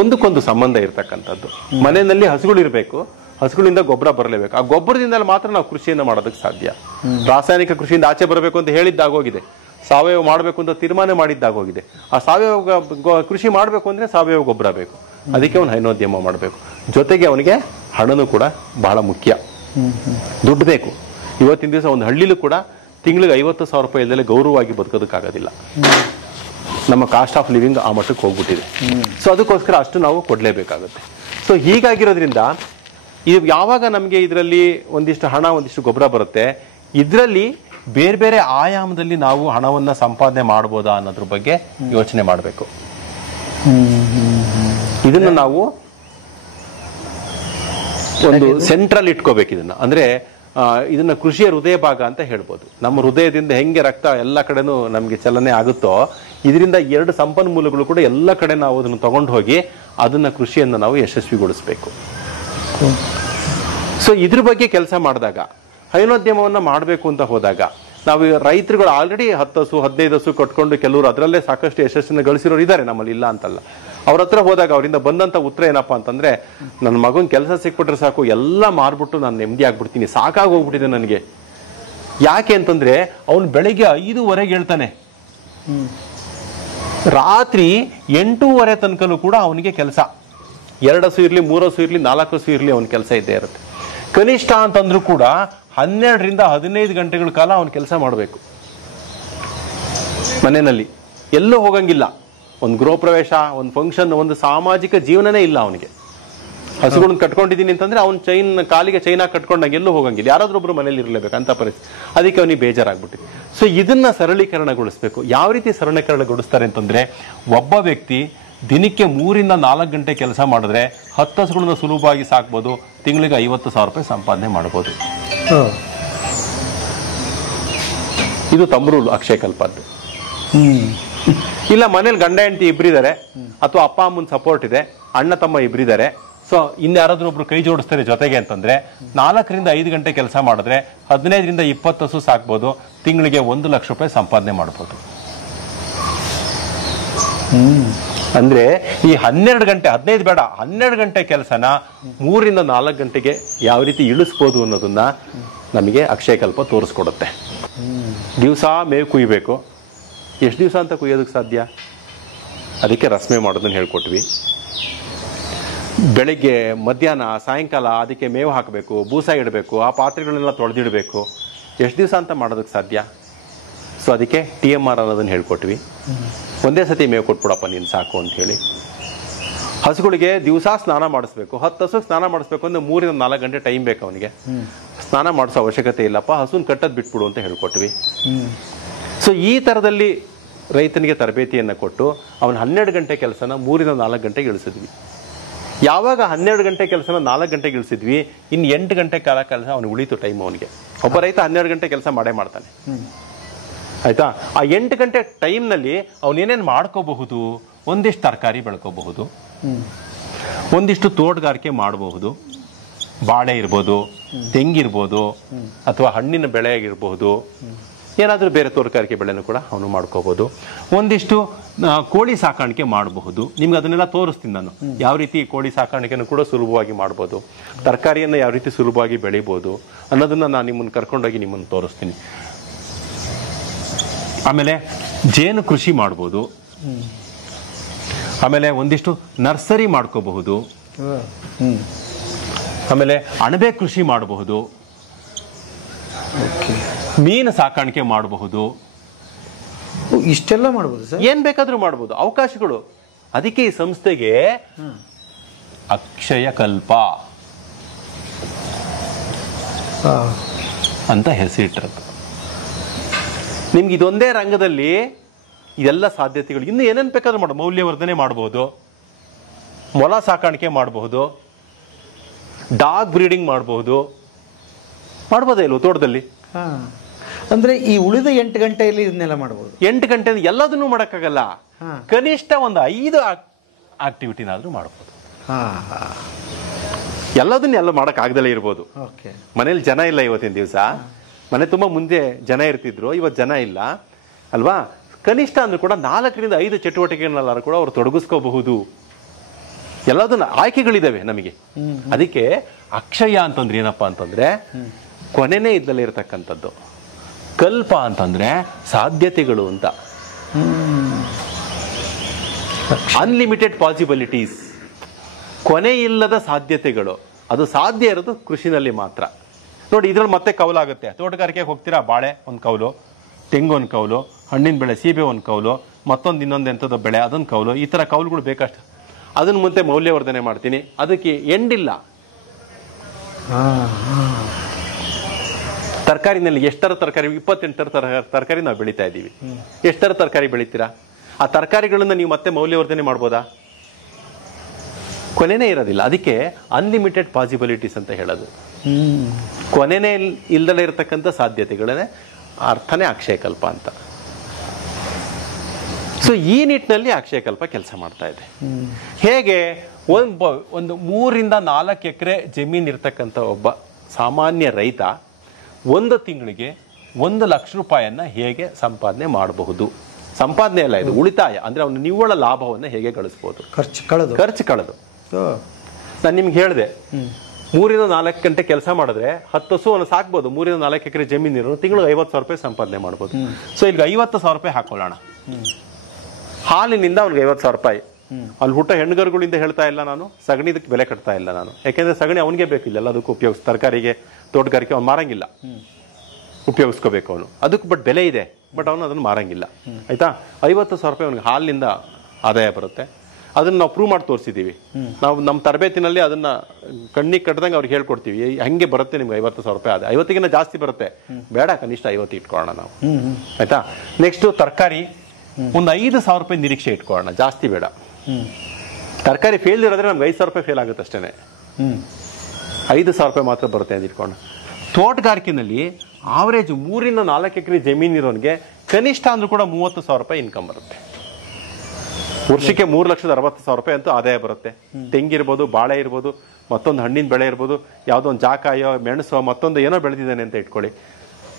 ಒಂದಕ್ಕೊಂದು ಸಂಬಂಧ ಇರ್ತಕ್ಕಂಥದ್ದು. ಮನೆಯಲ್ಲಿ ಹಸುಗಳಿರ್ಬೇಕು, ಹಸುಗಳಿಂದ ಗೊಬ್ಬರ ಬರಲೇಬೇಕು. ಆ ಗೊಬ್ಬರದಿಂದ ಮಾತ್ರ ನಾವು ಕೃಷಿಯನ್ನು ಮಾಡೋದಕ್ಕೆ ಸಾಧ್ಯ. ರಾಸಾಯನಿಕ ಕೃಷಿಯಿಂದ ಆಚೆ ಬರಬೇಕು ಅಂತ ಹೇಳಿದ್ದಾಗೋಗಿದೆ, ಸಾವಯವ ಮಾಡಬೇಕು ಅಂತ ತೀರ್ಮಾನ ಮಾಡಿದ್ದಾಗೋಗಿದೆ. ಆ ಸಾವಯವ ಕೃಷಿ ಮಾಡಬೇಕು ಅಂದ್ರೆ ಸಾವಯವ ಗೊಬ್ಬರ ಬೇಕು, ಅದಕ್ಕೆ ಅವನು ಹೈನೋದ್ಯಮ ಮಾಡಬೇಕು. ಜೊತೆಗೆ ಅವನಿಗೆ ಹಣನೂ ಕೂಡ ಬಹಳ ಮುಖ್ಯ, ದುಡ್ಡು ಬೇಕು. ಇವತ್ತಿನ ದಿವಸ ಒಂದು ಹಳ್ಳಿಲೂ ಕೂಡ ತಿಂಗಳಿಗೆ 50,000 ರೂಪಾಯಿ ಇಲ್ಲದೆ ಗೌರವವಾಗಿ ಬದುಕೋದಕ್ಕಾಗೋದಿಲ್ಲ. ನಮ್ಮ ಕಾಸ್ಟ್ ಆಫ್ ಲಿವಿಂಗ್ ಆ ಮಟ್ಟಕ್ಕೆ ಹೋಗ್ಬಿಟ್ಟಿದೆ. ಸೊ ಅದಕ್ಕೋಸ್ಕರ ಅಷ್ಟು ನಾವು ಕೊಡಲೇಬೇಕಾಗುತ್ತೆ. ಸೊ ಹೀಗಾಗಿರೋದ್ರಿಂದ ಇದು ಯಾವಾಗ ನಮಗೆ ಇದರಲ್ಲಿ ಒಂದಿಷ್ಟು ಹಣ ಒಂದಿಷ್ಟು ಗೊಬ್ಬರ ಬರುತ್ತೆ, ಇದರಲ್ಲಿ ಬೇರೆ ಬೇರೆ ಆಯಾಮದಲ್ಲಿ ನಾವು ಹಣವನ್ನ ಸಂಪಾದನೆ ಮಾಡ್ಬೋದಾ ಅನ್ನೋದ್ರ ಬಗ್ಗೆ ಯೋಚನೆ ಮಾಡಬೇಕು. ಇದನ್ನ ನಾವು ಒಂದು ಸೆಂಟ್ರಲ್ ಇಟ್ಕೋಬೇಕು. ಅಂದ್ರೆ ಇದನ್ನ ಕೃಷಿಯ ಹೃದಯ ಭಾಗ ಅಂತ ಹೇಳ್ಬೋದು. ನಮ್ಮ ಹೃದಯದಿಂದ ಹೆಂಗೆ ರಕ್ತ ಎಲ್ಲ ಕಡೆನೂ ನಮ್ಗೆ ಚಲನೆ ಆಗುತ್ತೋ, ಇದರಿಂದ ಎರಡು ಸಂಪನ್ಮೂಲಗಳು ಕೂಡ ಎಲ್ಲ ಕಡೆ ನಾವು ಅದನ್ನು ತಗೊಂಡು ಹೋಗಿ ಅದನ್ನ ಕೃಷಿಯನ್ನು ನಾವು ಯಶಸ್ವಿಗೊಳಿಸ್ಬೇಕು. ಸೊ ಇದ್ರ ಬಗ್ಗೆ ಕೆಲಸ ಮಾಡಿದಾಗ, ಹೈನೋದ್ಯಮವನ್ನ ಮಾಡಬೇಕು ಅಂತ ಹೋದಾಗ, ನಾವು ರೈತರುಗಳು ಆಲ್ರೆಡಿ 10 ಹಸು 15 ಹಸು ಕಟ್ಕೊಂಡು ಕೆಲವರು ಅದರಲ್ಲೇ ಸಾಕಷ್ಟು ಯಶಸ್ಸನ್ನು ಗಳಿಸಿರೋರು ಇದ್ದಾರೆ, ನಮ್ಮಲ್ಲಿ ಇಲ್ಲ ಅಂತಲ್ಲ. ಅವ್ರ ಹತ್ರ ಹೋದಾಗ ಅವರಿಂದ ಬಂದಂತ ಉತ್ತರ ಏನಪ್ಪಾ ಅಂತಂದ್ರೆ, ನನ್ನ ಮಗನ್ ಕೆಲಸ ಸಿಕ್ಬಿಟ್ರೆ ಸಾಕು, ಎಲ್ಲ ಮಾರ್ಬಿಟ್ಟು ನಾನು ನೆಮ್ಮದಿ ಆಗ್ಬಿಡ್ತೀನಿ, ಸಾಕಾಗಿ ಹೋಗ್ಬಿಟ್ಟಿದೆ ನನಗೆ. ಯಾಕೆ ಅಂತಂದ್ರೆ ಅವನು ಬೆಳಿಗ್ಗೆ 5:15 ಹೇಳ್ತಾನೆ, ರಾತ್ರಿ 8:30 ತನಕನೂ ಕೂಡ ಅವನಿಗೆ ಕೆಲಸ. 2 ಹಸು ಇರ್ಲಿ, 3 ಹಸು ಇರ್ಲಿ, 4 ಹಸು ಇರ್ಲಿ, ಅವನ ಕೆಲಸ ಇದ್ದೇ ಇರುತ್ತೆ. ಕನಿಷ್ಠ ಅಂತಂದ್ರೂ ಕೂಡ 12 ರಿಂದ 15 ಗಂಟೆಗಳ ಕಾಲ ಅವನು ಕೆಲಸ ಮಾಡಬೇಕು ಮನೆಯಲ್ಲಿ. ಎಲ್ಲೂ ಹೋಗಂಗಿಲ್ಲ. ಒಂದು ಗೃಹ ಪ್ರವೇಶ, ಒಂದು ಫಂಕ್ಷನ್, ಒಂದು ಸಾಮಾಜಿಕ ಜೀವನನೇ ಇಲ್ಲ ಅವನಿಗೆ. ಹಸುಗಳನ್ನ ಕಟ್ಕೊಂಡಿದ್ದೀನಿ ಅಂತಂದ್ರೆ ಅವ್ನು ಕಾಲಿಗೆ ಚೈನಾ ಕಟ್ಕೊಂಡಾಗ ಎಲ್ಲೂ ಹೋಗಂಗಿಲ್ಲ, ಯಾರಾದ್ರೂ ಒಬ್ರು ಮನೇಲಿ ಇರಲೇಬೇಕು ಅಂತ ಪರಿಸ್ಥಿತಿ. ಅದಕ್ಕೆ ಅವನಿಗೆ ಬೇಜಾರಾಗ್ಬಿಟ್ಟಿದೆ. ಸೊ ಇದನ್ನ ಸರಳೀಕರಣಗೊಳಿಸ್ಬೇಕು. ಯಾವ ರೀತಿ ಸರಳೀಕರಣಗೊಳಿಸ್ತಾರೆ ಅಂತಂದ್ರೆ, ಒಬ್ಬ ವ್ಯಕ್ತಿ ದಿನಕ್ಕೆ 3 ರಿಂದ 4 ಗಂಟೆ ಕೆಲಸ ಮಾಡಿದ್ರೆ 10 ಹಸುಗಳನ್ನ ಸುಲಭವಾಗಿ ಸಾಕ್ಬೋದು, ತಿಂಗಳಿಗೆ 50,000 ರೂಪಾಯಿ ಸಂಪಾದನೆ ಮಾಡಬಹುದು. ಇದು ತಮ್ಮ ರೂಲ್, ಅಕ್ಷಯ ಕಲ್ಪದ್ದು. ಇಲ್ಲ ಮನೇಲಿ ಗಂಡ ಹೆಂಡತಿ ಇಬ್ಬರಿದ್ದಾರೆ, ಅಥವಾ ಅಪ್ಪ ಅಮ್ಮನ ಸಪೋರ್ಟ್ ಇದೆ, ಅಣ್ಣ ತಮ್ಮ ಇಬ್ಬರಿದ್ದಾರೆ, ಸೊ ಇನ್ಯಾರಾದ್ರೂ ಒಬ್ರು ಕೈ ಜೋಡಿಸ್ತಾರೆ ಜೊತೆಗೆ ಅಂತಂದ್ರೆ 4 ರಿಂದ 5 ಗಂಟೆ ಕೆಲಸ ಮಾಡಿದ್ರೆ 15 ರಿಂದ 20 ಹಸು ಸಾಕ್ಬೋದು, ತಿಂಗಳಿಗೆ 1 ಲಕ್ಷ ರೂಪಾಯಿ ಸಂಪಾದನೆ ಮಾಡಬಹುದು. ಅಂದ್ರೆ ಈ 12 ಗಂಟೆ, 15 ಬೇಡ, 12 ಗಂಟೆ ಕೆಲಸನ 3 ರಿಂದ 4 ಗಂಟೆಗೆ ಯಾವ ರೀತಿ ಇಳಿಸ್ಬೋದು ಅನ್ನೋದನ್ನ ನಮಗೆ ಅಕ್ಷಯ ಕಲ್ಪ ತೋರಿಸ್ಕೊಡುತ್ತೆ. ದಿವಸ ಮೇವು ಕುಯ್ಬೇಕು. ಎಷ್ಟು ದಿವಸ ಅಂತ ಕುಯ್ಯೋದಕ್ಕೆ ಸಾಧ್ಯ? ಅದಕ್ಕೆ ರಸ್ಮೆ ಮಾಡೋದನ್ನ ಹೇಳ್ಕೊಟ್ವಿ. ಬೆಳಿಗ್ಗೆ ಮಧ್ಯಾಹ್ನ ಸಾಯಂಕಾಲ ಅದಕ್ಕೆ ಮೇವು ಹಾಕಬೇಕು, ಬೂಸ ಇಡಬೇಕು, ಆ ಪಾತ್ರೆಗಳನ್ನೆಲ್ಲ ತೊಳೆದಿಡಬೇಕು. ಎಷ್ಟು ದಿವಸ ಅಂತ ಮಾಡೋದಕ್ಕೆ ಸಾಧ್ಯ? ಸೊ ಅದಕ್ಕೆ TMR ಅನ್ನೋದನ್ನು ಹೇಳ್ಕೊಟ್ವಿ. ಒಂದೇ ಸತಿ ಮೇವು ಕೊಟ್ಬಿಡಪ್ಪ ನೀನು ಸಾಕು ಅಂತ ಹೇಳಿ. ಹಸುಗಳಿಗೆ ದಿವಸ ಸ್ನಾನ ಮಾಡಿಸ್ಬೇಕು. 10 ಹಸುಗೆ ಸ್ನಾನ ಮಾಡಿಸ್ಬೇಕು ಅಂದ್ರೆ 3 ರಿಂದ 4 ಗಂಟೆ ಟೈಮ್ ಬೇಕು ಅವನಿಗೆ. ಸ್ನಾನ ಮಾಡಿಸೋ ಅವಶ್ಯಕತೆ ಇಲ್ಲಪ್ಪ, ಹಸುನ್ ಕಟ್ಟದ್ ಬಿಟ್ಬಿಡು ಅಂತ ಹೇಳ್ಕೊಟ್ವಿ. ಸೊ ಈ ಥರದಲ್ಲಿ ರೈತನಿಗೆ ತರಬೇತಿಯನ್ನು ಕೊಟ್ಟು ಅವನು 12 ಗಂಟೆ ಕೆಲಸನ 3 ರಿಂದ 4 ಗಂಟೆಗೆ ಇಳಿಸಿದ್ವಿ. ಯಾವಾಗ 12 ಗಂಟೆ ಕೆಲಸನ 4 ಗಂಟೆಗೆ ಇಳಿಸಿದ್ವಿ, ಇನ್ನು 8 ಗಂಟೆ ಕಾಲ ಕೆಲಸ ಅವನಿಗೆ ಉಳಿತು ಟೈಮ್. ಅವನಿಗೆ ಒಬ್ಬ ರೈತ 12 ಗಂಟೆ ಕೆಲಸ ಮಾಡೇ ಮಾಡ್ತಾನೆ, ಆಯ್ತಾ? ಆ 8 ಗಂಟೆ ಟೈಮ್ನಲ್ಲಿ ಅವನೇನೇನು ಮಾಡ್ಕೋಬಹುದು? ಒಂದಿಷ್ಟು ತರಕಾರಿ ಬೆಳ್ಕೋಬಹುದು, ಒಂದಿಷ್ಟು ತೋಟಗಾರಿಕೆ ಮಾಡಬಹುದು. ಬಾಳೆ ಇರ್ಬೋದು, ತೆಂಗಿರ್ಬೋದು, ಅಥವಾ ಹಣ್ಣಿನ ಬೆಳೆ ಆಗಿರ್ಬೋದು, ಏನಾದರೂ ಬೇರೆ ತೋಟಗಾರಿಕೆ ಬೆಳೆನೂ ಕೂಡ ಅವನು ಮಾಡ್ಕೋಬಹುದು. ಒಂದಿಷ್ಟು ಕೋಳಿ ಸಾಕಾಣಿಕೆ ಮಾಡಬಹುದು. ನಿಮ್ಗೆ ಅದನ್ನೆಲ್ಲ ತೋರಿಸ್ತೀನಿ ನಾನು, ಯಾವ ರೀತಿ ಕೋಳಿ ಸಾಕಾಣಿಕೆಯನ್ನು ಕೂಡ ಸುಲಭವಾಗಿ ಮಾಡ್ಬೋದು, ತರಕಾರಿಯನ್ನು ಯಾವ ರೀತಿ ಸುಲಭವಾಗಿ ಬೆಳಿಬೋದು ಅನ್ನೋದನ್ನ ನಾನು ನಿಮ್ಮನ್ನು ಕರ್ಕೊಂಡೋಗಿ ನಿಮ್ಮನ್ನು ತೋರಿಸ್ತೀನಿ. ಆಮೇಲೆ ಜೇನು ಕೃಷಿ ಮಾಡ್ಬೋದು, ಆಮೇಲೆ ಒಂದಿಷ್ಟು ನರ್ಸರಿ ಮಾಡ್ಕೋಬಹುದು, ಆಮೇಲೆ ಅಣಬೆ ಕೃಷಿ ಮಾಡಬಹುದು, ಮೀನು ಸಾಕಾಣಿಕೆ ಮಾಡಬಹುದು. ಇಷ್ಟೆಲ್ಲ ಮಾಡಬಹುದು ಸರ್, ಏನ್ ಬೇಕಾದ್ರೂ ಮಾಡಬಹುದು, ಅವಕಾಶಗಳು. ಅದಕ್ಕೆ ಈ ಸಂಸ್ಥೆಗೆ ಅಕ್ಷಯ ಕಲ್ಪ ಅಂತ ಹೆಸರಿಟ್ಟಿರೋದು. ನಿಮ್ಗೆ ಇದೊಂದೇ ರಂಗದಲ್ಲಿ ಇದೆಲ್ಲ ಸಾಧ್ಯತೆಗಳು, ಇನ್ನು ಏನೇನು ಬೇಕಾದ್ರೂ ಮಾಡಬಹುದು. ಮೌಲ್ಯವರ್ಧನೆ ಮಾಡಬಹುದು, ಮೊಲ ಸಾಕಾಣಿಕೆ ಮಾಡಬಹುದು, ಡಾಗ್ ಬ್ರೀಡಿಂಗ್ ಮಾಡಬಹುದು. ಮಾಡ್ಬೋದೇ ಇಲ್ವ ತೋಟದಲ್ಲಿ? ಅಂದ್ರೆ ಈ ಉಳಿದ 8 ಗಂಟೆಯಲ್ಲಿ ಇದನ್ನೆಲ್ಲ ಮಾಡಬಹುದು. 8 ಗಂಟೆ ಎಲ್ಲದನ್ನೂ ಮಾಡೋಕ್ಕಾಗಲ್ಲ, ಕನಿಷ್ಠ ಒಂದು 5 ಆಕ್ಟಿವಿಟಿನಾದ್ರೂ ಮಾಡಬಹುದು. ಎಲ್ಲದನ್ನೆಲ್ಲ ಮಾಡಕ್ ಆಗದಲ್ಲೇ ಇರ್ಬೋದು. ಮನೇಲಿ ಜನ ಇಲ್ಲ ಇವತ್ತಿನ ದಿವಸ, ಮನೆ ತುಂಬಾ ಮುಂದೆ ಜನ ಇರ್ತಿದ್ರು, ಇವತ್ತು ಜನ ಇಲ್ಲ ಅಲ್ವಾ? ಕನಿಷ್ಠ ಅಂದ್ರೂ ಕೂಡ 4 ರಿಂದ 5 ಚಟುವಟಿಕೆಗಳನ್ನಾದ್ರೂ ಕೂಡ ಅವ್ರು ತೊಡಗಿಸ್ಕೋಬಹುದು. ಎಲ್ಲದನ್ನ ಆಯ್ಕೆಗಳಿದಾವೆ ನಮಗೆ. ಅದಕ್ಕೆ ಅಕ್ಷಯ ಅಂತಂದ್ರೆ ಏನಪ್ಪಾ ಅಂತಂದ್ರೆ ಕೊನೆನೇ ಇದ್ದಲ್ಲೇ ಇರತಕ್ಕಂಥದ್ದು. ಕಲ್ಪ ಅಂತಂದ್ರೆ ಸಾಧ್ಯತೆಗಳು ಅಂತ, ಅನ್ಲಿಮಿಟೆಡ್ ಪಾಸಿಬಿಲಿಟೀಸ್, ಕೊನೆ ಇಲ್ಲದ ಸಾಧ್ಯತೆಗಳು. ಅದು ಸಾಧ್ಯ ಇರೋದು ಕೃಷಿನಲ್ಲಿ ಮಾತ್ರ. ನೋಡಿ, ಇದ್ರಲ್ಲಿ ಮತ್ತೆ ಕೌಲಾಗುತ್ತೆ. ತೋಟಗಾರಿಕೆಗೆ ಹೋಗ್ತೀರಾ, ಬಾಳೆ ಒಂದು ಕೌಲು, ತೆಂಗು ಒಂದು ಕೌಲು, ಹಣ್ಣಿನ ಬೆಳೆ ಸೀಬೆ ಒಂದು ಕೌಲು, ಮತ್ತೊಂದು ಇನ್ನೊಂದು ಎಂಥದ್ದು ಬೆಳೆ ಅದೊಂದು ಕೌಲು. ಈ ಥರ ಕೌಲುಗಳು ಬೇಕಷ್ಟು. ಅದನ್ನ ಮುಂದೆ ಮೌಲ್ಯವರ್ಧನೆ ಮಾಡ್ತೀನಿ. ಅದಕ್ಕೆ ಎಂಡಿಲ್ಲ. ತರಕಾರಿನಲ್ಲಿ ಎಷ್ಟರ ತರಕಾರಿ, 28 ತರಕಾರಿ ನಾವು ಬೆಳೀತಾ ಇದ್ದೀವಿ. ಎಷ್ಟರ ತರಕಾರಿ ಬೆಳಿತೀರಾ? ಆ ತರಕಾರಿಗಳನ್ನ ನೀವು ಮತ್ತೆ ಮೌಲ್ಯವರ್ಧನೆ ಮಾಡ್ಬೋದಾ? ಕೊನೆನೇ ಇರೋದಿಲ್ಲ. ಅದಕ್ಕೆ ಅನ್ಲಿಮಿಟೆಡ್ ಪಾಸಿಬಿಲಿಟೀಸ್ ಅಂತ ಹೇಳೋದು. ಕೊನೆನೇ ಇಲ್ದಲೇ ಇರತಕ್ಕಂಥ ಸಾಧ್ಯತೆಗಳನ್ನೇ ಅರ್ಥನೇ ಅಕ್ಷಯಕಲ್ಪ ಅಂತ. ಸೊ ಈ ನಿಟ್ಟಿನಲ್ಲಿ ಅಕ್ಷಯಕಲ್ಪ ಕೆಲಸ ಮಾಡ್ತಾ ಇದೆ. ಹೇಗೆ? ಒಂದು 3 ರಿಂದ 4 ಎಕರೆ ಜಮೀನು ಇರ್ತಕ್ಕಂಥ ಒಬ್ಬ ಸಾಮಾನ್ಯ ರೈತ ಒಂದು ತಿಂಗಳಿಗೆ 1 ಲಕ್ಷ ರೂಪಾಯಿಯನ್ನ ಹೇಗೆ ಸಂಪಾದನೆ ಮಾಡಬಹುದು? ಸಂಪಾದನೆ ಅಲ್ಲ, ಇದು ಉಳಿತಾಯ. ಅಂದ್ರೆ ಅವನು ನಿವ್ವಳ ಲಾಭವನ್ನು ಹೇಗೆ ಗಳಿಸಬಹುದು? ಖರ್ಚು ಕಳೆದು. ನಾನು ನಿಮ್ಗೆ ಹೇಳಿದೆ, 3 ರಿಂದ 4 ಗಂಟೆ ಕೆಲಸ ಮಾಡಿದ್ರೆ 10 ಹಸುವನ್ನು ಸಾಕ್ಬೋದು. 3 ರಿಂದ 4 ಎಕರೆ ಜಮೀನಿರೋ ತಿಂಗಳು 50,000 ರೂಪಾಯಿ ಸಂಪಾದನೆ ಮಾಡ್ಬೋದು. ಸೊ ಈಗ 50,000 ರೂಪಾಯಿ ಹಾಕೊಳ್ಳೋಣ. ಹಾಲಿನಿಂದ ಅವ್ನಿಗೆ 50,000 ರೂಪಾಯಿ. ಅಲ್ಲಿ ಹುಟ್ಟ ಹೆಣ್ಗರುಗಳಿಂದ ಹೇಳ್ತಾ ಇಲ್ಲ ನಾನು, ಸಗಣಿದಕ್ಕೆ ಬೆಲೆ ಕಟ್ತಾ ಇಲ್ಲ ನಾನು. ಯಾಕೆಂದ್ರೆ ಸಗಣಿ ಅವನಿಗೆ ಬೇಕಿಲ್ಲ, ಎಲ್ಲದಕ್ಕೂ ಉಪಯೋಗಿಸ್. ತರಕಾರಿಗೆ, ತೋಟಗಾರಿಕೆ ಅವ್ನು ಮಾರಂಗಿಲ್ಲ, ಉಪಯೋಗಿಸ್ಕೋಬೇಕು ಅವನು. ಅದಕ್ಕೆ ಬಟ್ ಬೆಲೆ ಇದೆ, ಬಟ್ ಅವನು ಅದನ್ನು ಮಾರಂಗಿಲ್ಲ. ಆಯ್ತಾ? 50,000 ರೂಪಾಯಿ ಅವನಿಗೆ ಹಾಲಿನಿಂದ ಆದಾಯ ಬರುತ್ತೆ. ಅದನ್ನ ನಾವು ಪ್ರೂವ್ ಮಾಡಿ ತೋರಿಸಿದೀವಿ. ನಾವು ನಮ್ಮ ತರಬೇತಿನಲ್ಲಿ ಅದನ್ನ ಕಣ್ಣಿಗೆ ಕಟ್ಟದಂಗೆ ಅವ್ರಿಗೆ ಹೇಳ್ಕೊಡ್ತೀವಿ. ಹಂಗೆ ಬರುತ್ತೆ ನಿಮ್ಗೆ 50,000 ರೂಪಾಯಿ ಆದಾಯ. 50ಗಿಂತ ಜಾಸ್ತಿ ಬರುತ್ತೆ, ಬೇಡ ಕನಿಷ್ಠ 50 ಇಟ್ಕೊಳ್ಳೋಣ ನಾವು. ಆಯ್ತಾ? ನೆಕ್ಸ್ಟ್ ತರಕಾರಿ ಒಂದು 5,000 ರೂಪಾಯಿ ನಿರೀಕ್ಷೆ ಇಟ್ಕೊಳ್ಳೋಣ, ಜಾಸ್ತಿ ಬೇಡ. ತರಕಾರಿ ಫೇಲ್ ಇರೋದ್ರೆ ನಮ್ಗೆ 5,000 ರೂಪಾಯಿ ಫೇಲ್ ಆಗುತ್ತೆ ಅಷ್ಟೇನೆ. 5,000 ರೂಪಾಯಿ ಮಾತ್ರ ಬರುತ್ತೆ ಅಂತ ಇಟ್ಕೊಂಡು. ತೋಟಗಾರಿಕೆನಲ್ಲಿ ಆವರೇಜ್ 3 ರಿಂದ 4 ಎಕರೆ ಜಮೀನು ಇರೋನ್ಗೆ ಕನಿಷ್ಠ ಅಂದ್ರೂ ಕೂಡ 30,000 ರೂಪಾಯಿ ಇನ್ಕಮ್ ಬರುತ್ತೆ. ವರ್ಷಕ್ಕೆ 3,60,000 ರೂಪಾಯಿ ಅಂತೂ ಆದಾಯ ಬರುತ್ತೆ. ತೆಂಗಿರ್ಬೋದು, ಬಾಳೆ ಇರ್ಬೋದು, ಮತ್ತೊಂದು ಹಣ್ಣಿನ ಬೆಳೆ ಇರ್ಬೋದು, ಯಾವುದೋ ಒಂದು ಜಾಕಾಯೋ, ಮೆಣಸೋ, ಮತ್ತೊಂದು ಏನೋ ಬೆಳೆದಿದ್ದಾನೆ ಅಂತ ಇಟ್ಕೊಳ್ಳಿ.